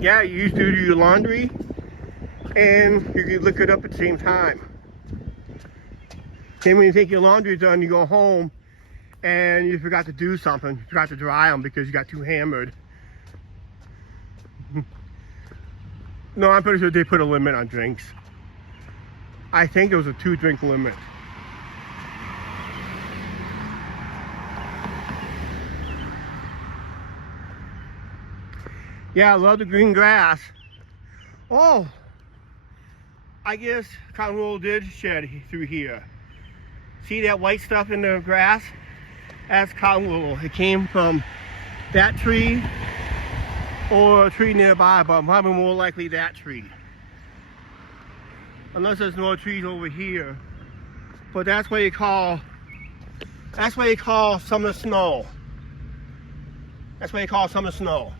Yeah, you used to do your laundry and you could look it up at the same time. Then when you take your laundry done, you go home and you forgot to do something. You forgot to dry them because you got too hammered. No, I'm pretty sure they put a limit on drinks. I think it was a 2-drink limit. Yeah, I love the green grass. Oh, I guess cotton wool did shed through here. See that white stuff in the grass? That's cotton wool. It came from that tree or a tree nearby, but probably more likely that tree. Unless there's no trees over here. But that's what you call summer snow. That's what you call summer snow.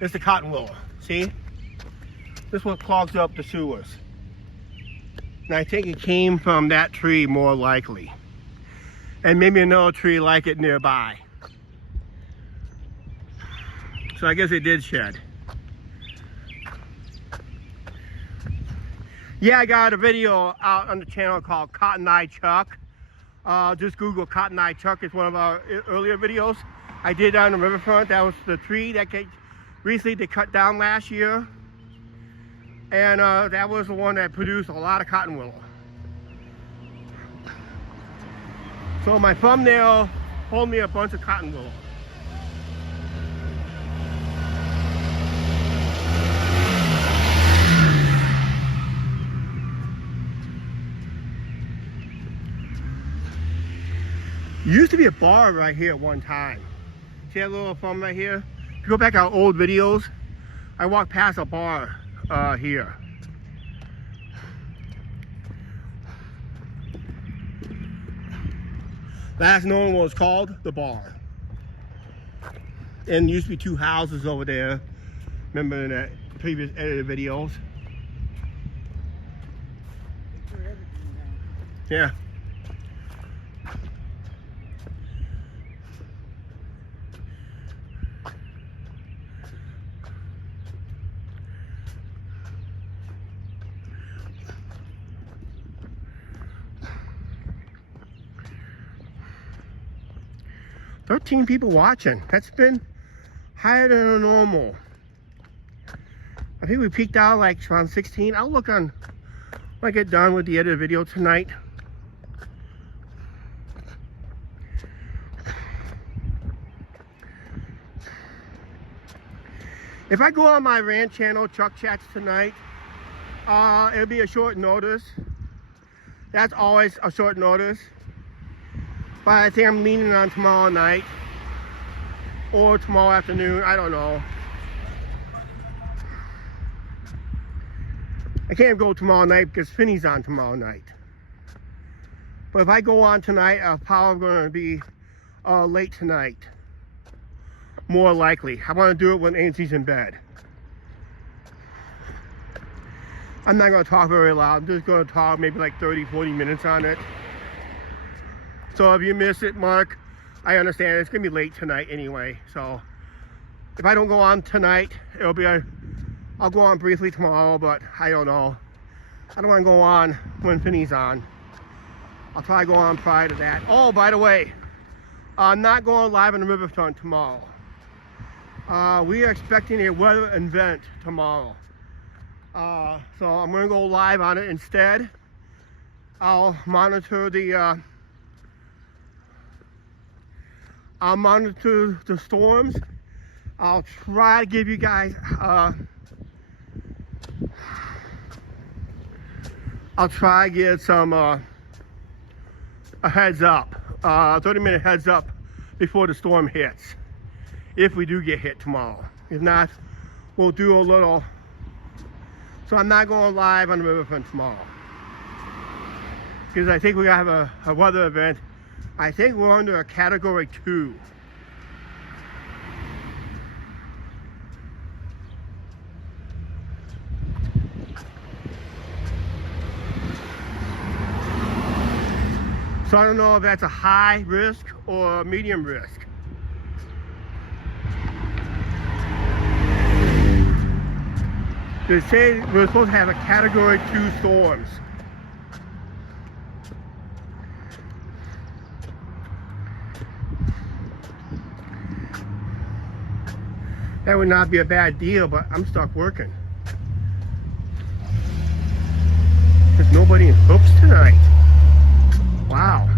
It's the cotton wool. See? This is what clogs up the sewers. And I think it came from that tree more likely. And maybe another tree like it nearby. So I guess it did shed. Yeah, I got a video out on the channel called Cotton Eye Chuck. Just Google Cotton Eye Chuck. It's one of our earlier videos. I did on the riverfront. That was the tree that recently they cut down last year. And that was the one that produced a lot of cotton willow. So my thumbnail pulled me a bunch of cotton willow. Used to be a bar right here at one time. See that little farm right here? If you go back our old videos, I walked past a bar here. Last known was called The Bar. And used to be 2 houses over there. Remember in that previous edited videos? Yeah. "13 people watching. That's been higher than normal. I think we peaked out like around 16. I'll look on when I get done with the edited video tonight. If I go on my rant channel, Chuck Chats Tonight, it'll be a short notice. That's always a short notice. But I think I'm leaning on tomorrow night or tomorrow afternoon. I don't know. I can't go tomorrow night because Finney's on tomorrow night. But if I go on tonight, I'm probably going to be late tonight. More likely. I want to do it when Ainsley's in bed. I'm not going to talk very loud. I'm just going to talk maybe like 30-40 minutes on it. So if you miss it, Mark, I understand. It's going to be late tonight anyway. So if I don't go on tonight, it'll be I'll go on briefly tomorrow, but I don't know. I don't want to go on when Finney's on. I'll try to go on prior to that. Oh, by the way, I'm not going live on the riverfront tomorrow. We are expecting a weather event tomorrow. So I'm going to go live on it instead. I'll monitor the storms. I'll try to give you guys I'll try to get some a heads up, 30-minute heads up before the storm hits, if we do get hit tomorrow. If not, we'll do a little. So I'm not going live on the riverfront tomorrow because I think we have a weather event. I think we're under a category 2. So I don't know if that's a high risk or a medium risk. They say we're supposed to have a category 2 storms. That would not be a bad deal, but I'm stuck working. There's nobody in Hooks tonight. Wow.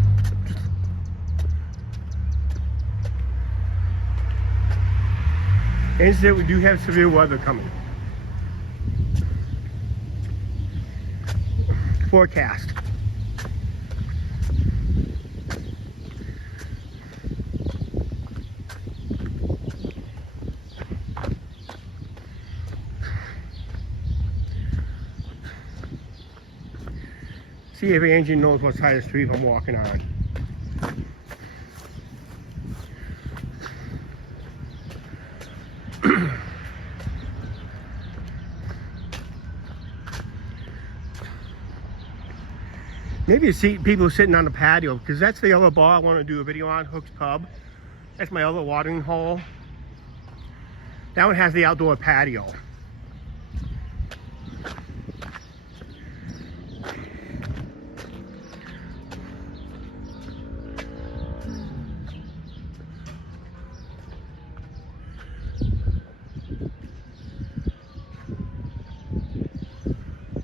Instead, we do have severe weather coming. Forecast. See if Angie knows what side of the street I'm walking on. Maybe you see people sitting on the patio, because that's the other bar I want to do a video on, Hooks Pub. That's my other watering hole. That one has the outdoor patio.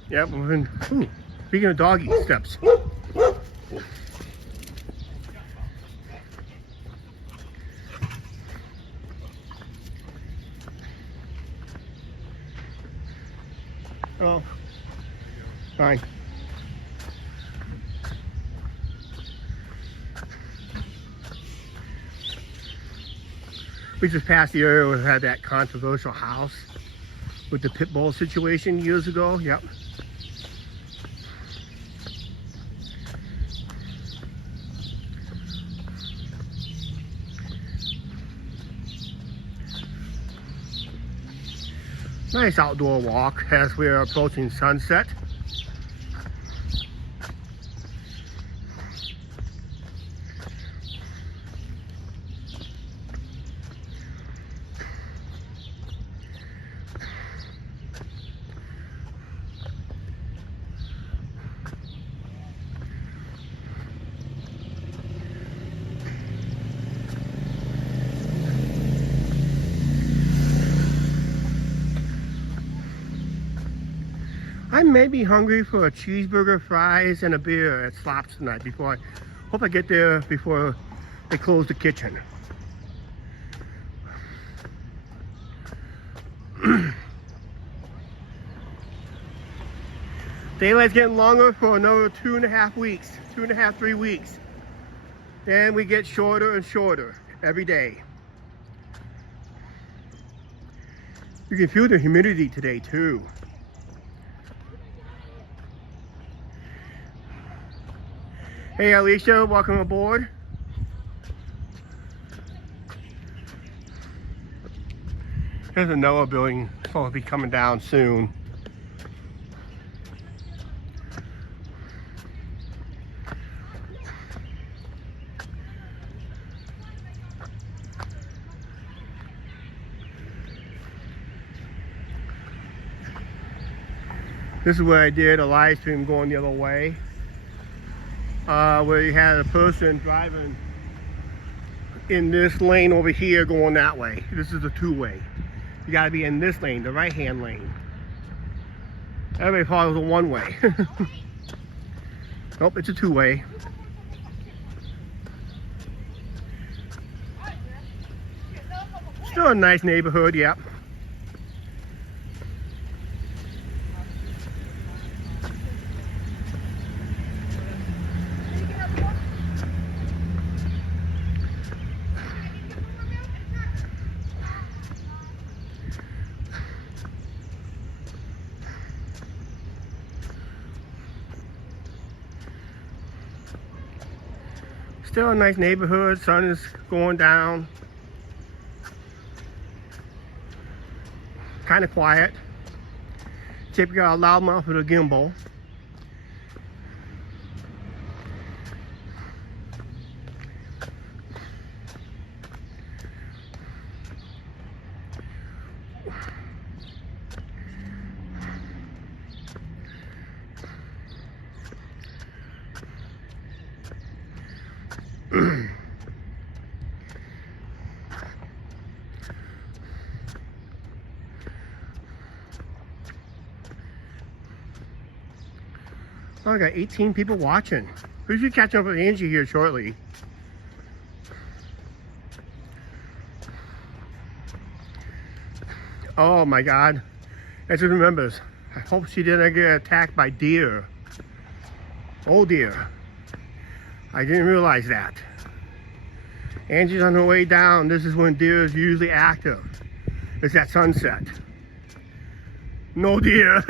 Yep, we're in. Ooh, speaking of doggy steps. Oh, fine. We just passed the area where we had that controversial house. with the pit bull situation years ago. Yep. Nice outdoor walk as we're approaching sunset. I may be hungry for a cheeseburger, fries, and a beer at Slops tonight. Hope I get there before they close the kitchen. Daylight's getting longer for another 2.5 weeks, 2.5, 3 weeks. Then we get shorter and shorter every day. You can feel the humidity today too. Hey Alicia, welcome aboard. There's another building supposed to be coming down soon. This is where I did a live stream going the other way. Where you had a person driving in this lane over here going that way. This is a two-way. You gotta be in this lane, the right-hand lane. Everybody follows a one-way. Nope, it's a two-way. Still a nice neighborhood, yep. Still a nice neighborhood. Sun is going down. Kind of quiet. Typically got a loudmouth with a gimbal. Oh, I got 18 people watching. We should catch up with Angie here shortly. Oh my God. I just remembers. I hope she didn't get attacked by deer. Oh dear. I didn't realize that. Angie's on her way down. This is when deer is usually active. It's at sunset. No deer.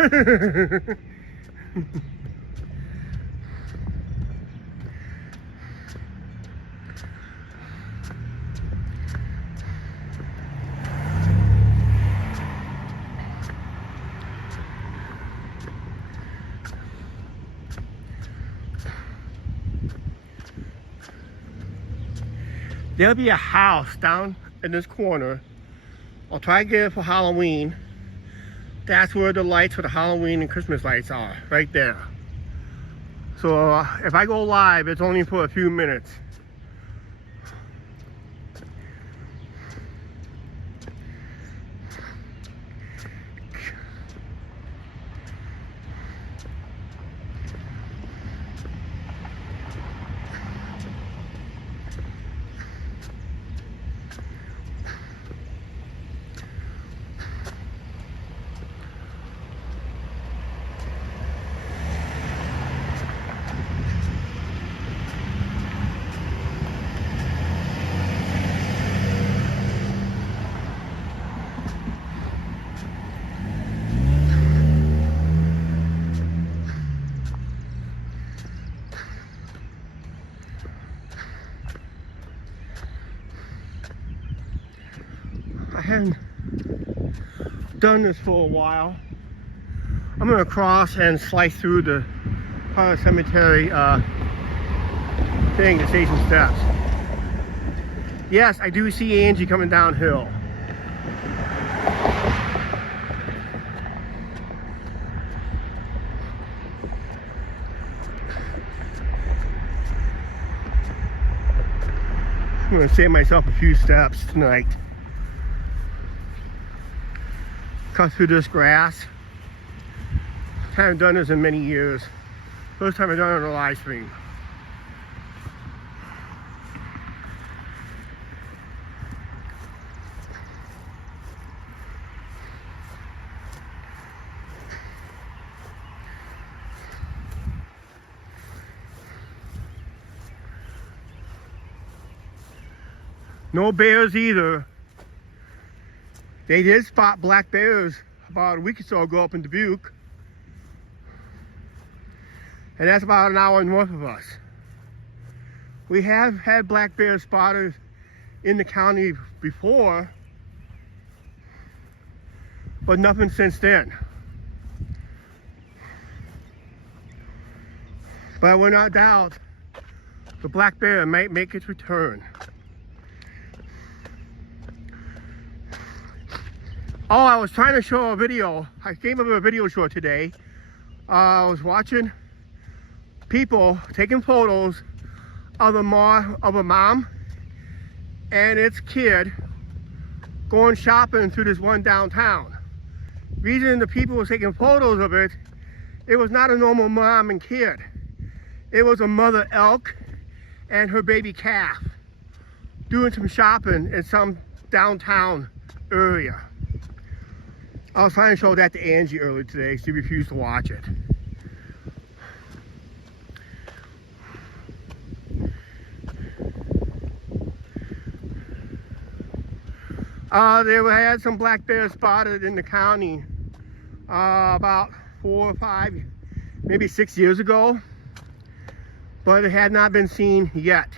There'll be a house down in this corner. I'll try to get it for Halloween. That's where the lights for the Halloween and Christmas lights are, right there. So if I go live, it's only for a few minutes. haven't done this for a while. I'm gonna cross and slice through the part of the cemetery thing, the station steps. Yes, I do see Angie coming downhill. I'm gonna save myself a few steps tonight. Cut through this grass. Haven't done this in many years. First time I've done it on a live stream. No bears either. They did spot black bears about a week or so ago up in Dubuque. And that's about an hour north of us. We have had black bears spotted in the county before, but nothing since then. But I will not doubt the black bear might make its return. Oh, I was trying to show a video. I came up with a video show today. I was watching people taking photos of a mom and its kid going shopping through this one downtown. Reason the people were taking photos of it, it was not a normal mom and kid. It was a mother elk and her baby calf doing some shopping in some downtown area. I was trying to show that to Angie earlier today. She refused to watch it. They had some black bears spotted in the county about 4 or 5, maybe 6 years ago, but it had not been seen yet.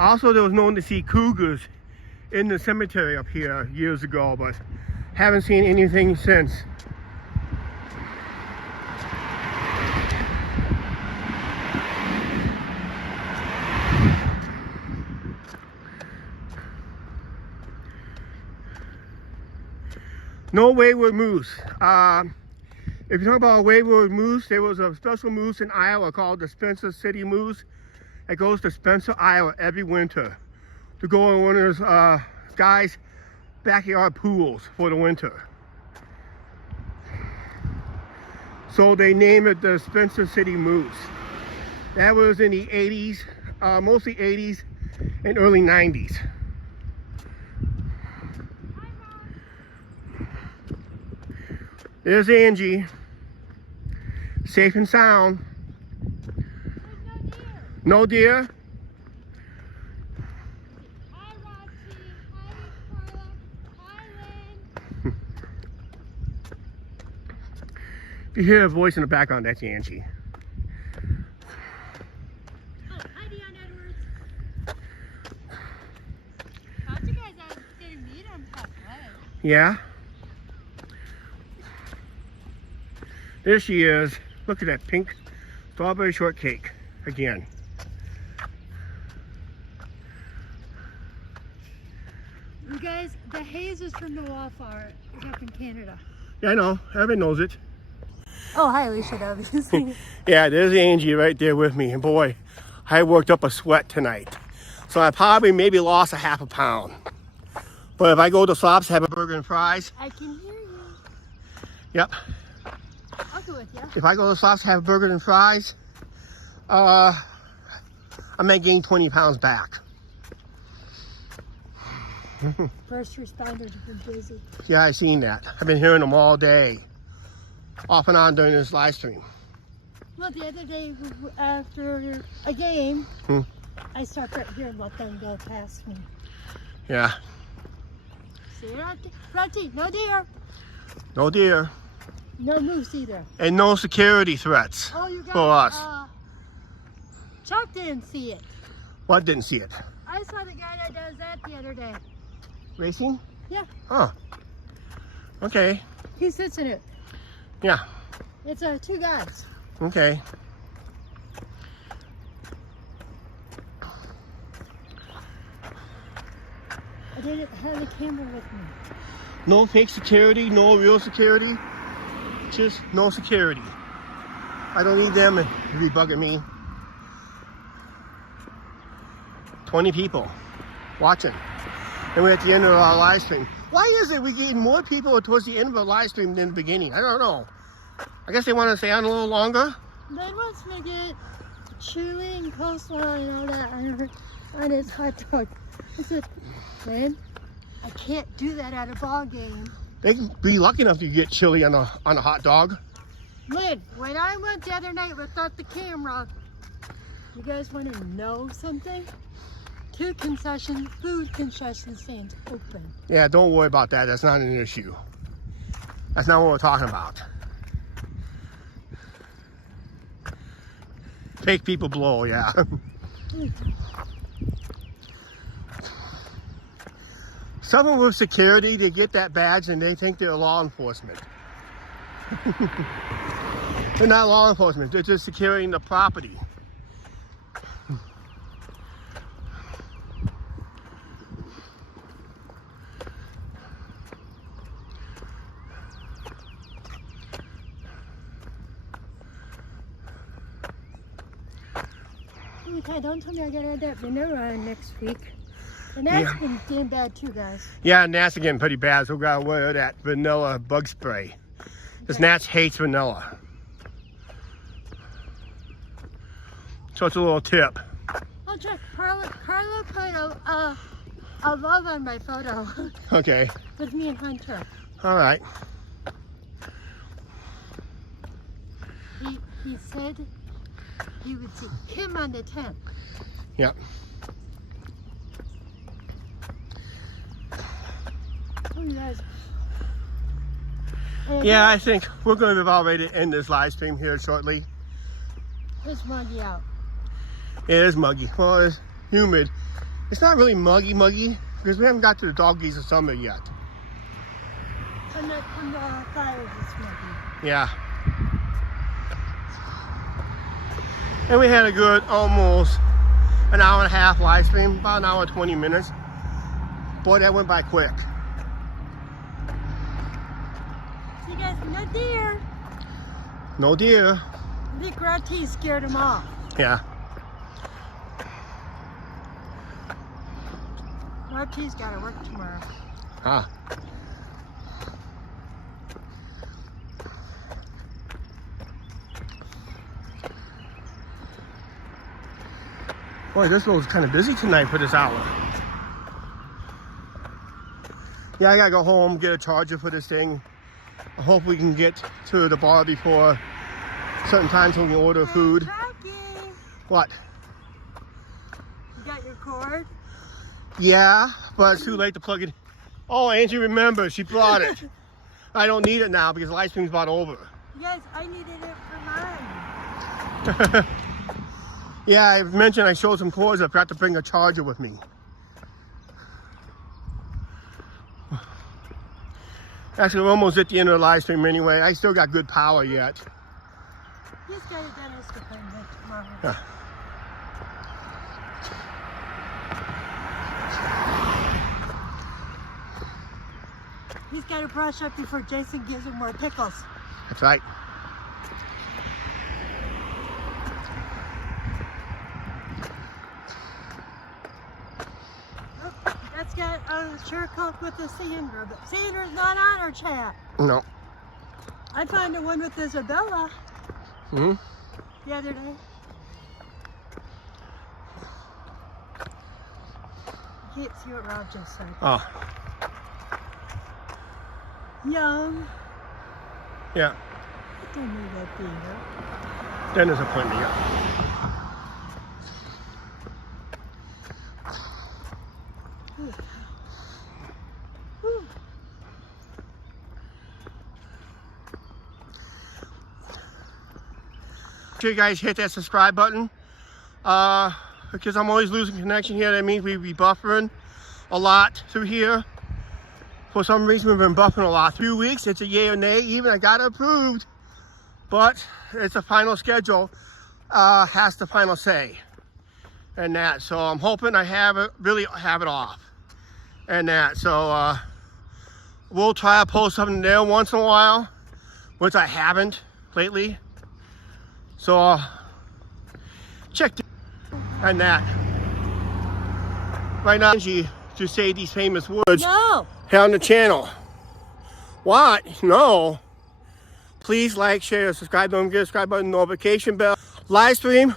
Also, there was known to see cougars in the cemetery up here years ago, but haven't seen anything since. No wayward moose. If you talk about a wayward moose, there was a special moose in Iowa called the Spencer City Moose. It goes to Spencer, Iowa every winter to go in one of those guys' backyard pools for the winter. So they named it the Spencer City Moose. That was in the 80s, mostly 80s and early 90s. There's Angie, safe and sound. No deer? Hi, Roxy. Hi, Carla. Hi, Lynn. If you hear a voice in the background, that's Angie. Oh, hi, Dion Edwards. Thought you guys didn't meet him halfway. Yeah? There she is. Look at that pink strawberry shortcake again. You guys, the haze is from the wildfire up in Canada. Yeah, I know. Everyone knows it. Oh, hi, Alicia, obviously. Yeah, there's Angie right there with me. And boy, I worked up a sweat tonight. So I probably maybe lost a half a pound. But if I go to Slops, have a burger and fries. I can hear you. Yep. I'll go with you. If I go to Slops, have a burger and fries, I may gain 20 pounds back. First responders have been busy. Yeah, I seen that. I've been hearing them all day. Off and on during this live stream. Well, the other day after a game, I started right here and let them go past me. Yeah. See, Roxy, no deer. No deer. No moose either. And no security threats Oh, you got for us. Chuck didn't see it. What didn't see it? I saw the guy that does that the other day. Racing? Yeah. Huh. Okay. He sits in it. Yeah. It's 2 guys. Okay. I didn't have the camera with me. No fake security, no real security. Just no security. I don't need them to be bugging me. 20 people watching. And we're at the end of our live stream. Why is it we getting more people towards the end of the live stream than the beginning? I don't know. I guess they want to stay on a little longer. Then wants me to get chili and coleslaw and all that on his hot dog. I said, man, I can't do that at a ball game. They can be lucky enough to get chili on a hot dog. Lynn, when I went the other night without the camera, you guys want to know something? 2 food concession stands open. Yeah, don't worry about that. That's not an issue. That's not what we're talking about. Fake people blow, yeah. Someone with security, they get that badge and they think they're law enforcement. They're not law enforcement, they're just securing the property. Okay, don't tell me I gotta add that vanilla on next week. And that's Yeah. been damn bad too, guys. Yeah, Nat's getting pretty bad, so we gotta wear that vanilla bug spray. Because Nats hates vanilla. So it's a little tip. I'll check. Carla put a love on my photo Okay, with me and Hunter. all right. He said he would see Kim on the 10th. Yep. Oh, you guys. Yeah, I think we're going to be about ready to end this live stream here shortly. It's muggy out. It is muggy. Well, it's humid. It's not really muggy because we haven't got to the doggies of summer yet. From the fires, it's muggy. Yeah. And we had a good almost an hour and a half live stream, about an hour and 20 minutes. Boy, that went by quick. See, guys, no deer. No deer. I think Rati scared him off. Yeah. Rati's got to work tomorrow. Ah. Boy, this road's kind of busy tonight for this hour. Yeah, I gotta go home, get a charger for this thing. I hope we can get to the bar before certain times so we can order food. Rocky, What? you got your cord? Yeah, but it's too late to plug it. Oh, Angie remembered, she brought it. I don't need it now because the live stream's about over. Yes, I needed it for mine. Yeah, I mentioned I showed some cords. I forgot to bring a charger with me. Actually, we're almost at the end of the live stream anyway. I still got good power yet. He's got a dentist appointment tomorrow. Yeah. He's got to brush up before Jason gives him more pickles. That's right. Oh, that's got a chair coat with a Sandra, but Sandra's not on our chat. No. I found the one with Isabella Hmm. the other day. You can't see what Rob just said. Oh, Young. yeah. I don't know that being Dentist appointment, yeah. Sure you guys hit that subscribe button because I'm always losing connection here. That means we be buffering a lot through here. For some reason, we've been buffing a lot. 2 weeks, it's a yay or nay. Even I got it approved, but it's a final schedule. Has the final say, and that. So I'm hoping I really have it off, and that. So we'll try to post something there once in a while, which I haven't lately. So check and that. Right now, to say these famous words No. here on the channel. What? No. Please like, share, subscribe. Don't forget to subscribe button, notification bell. Live stream.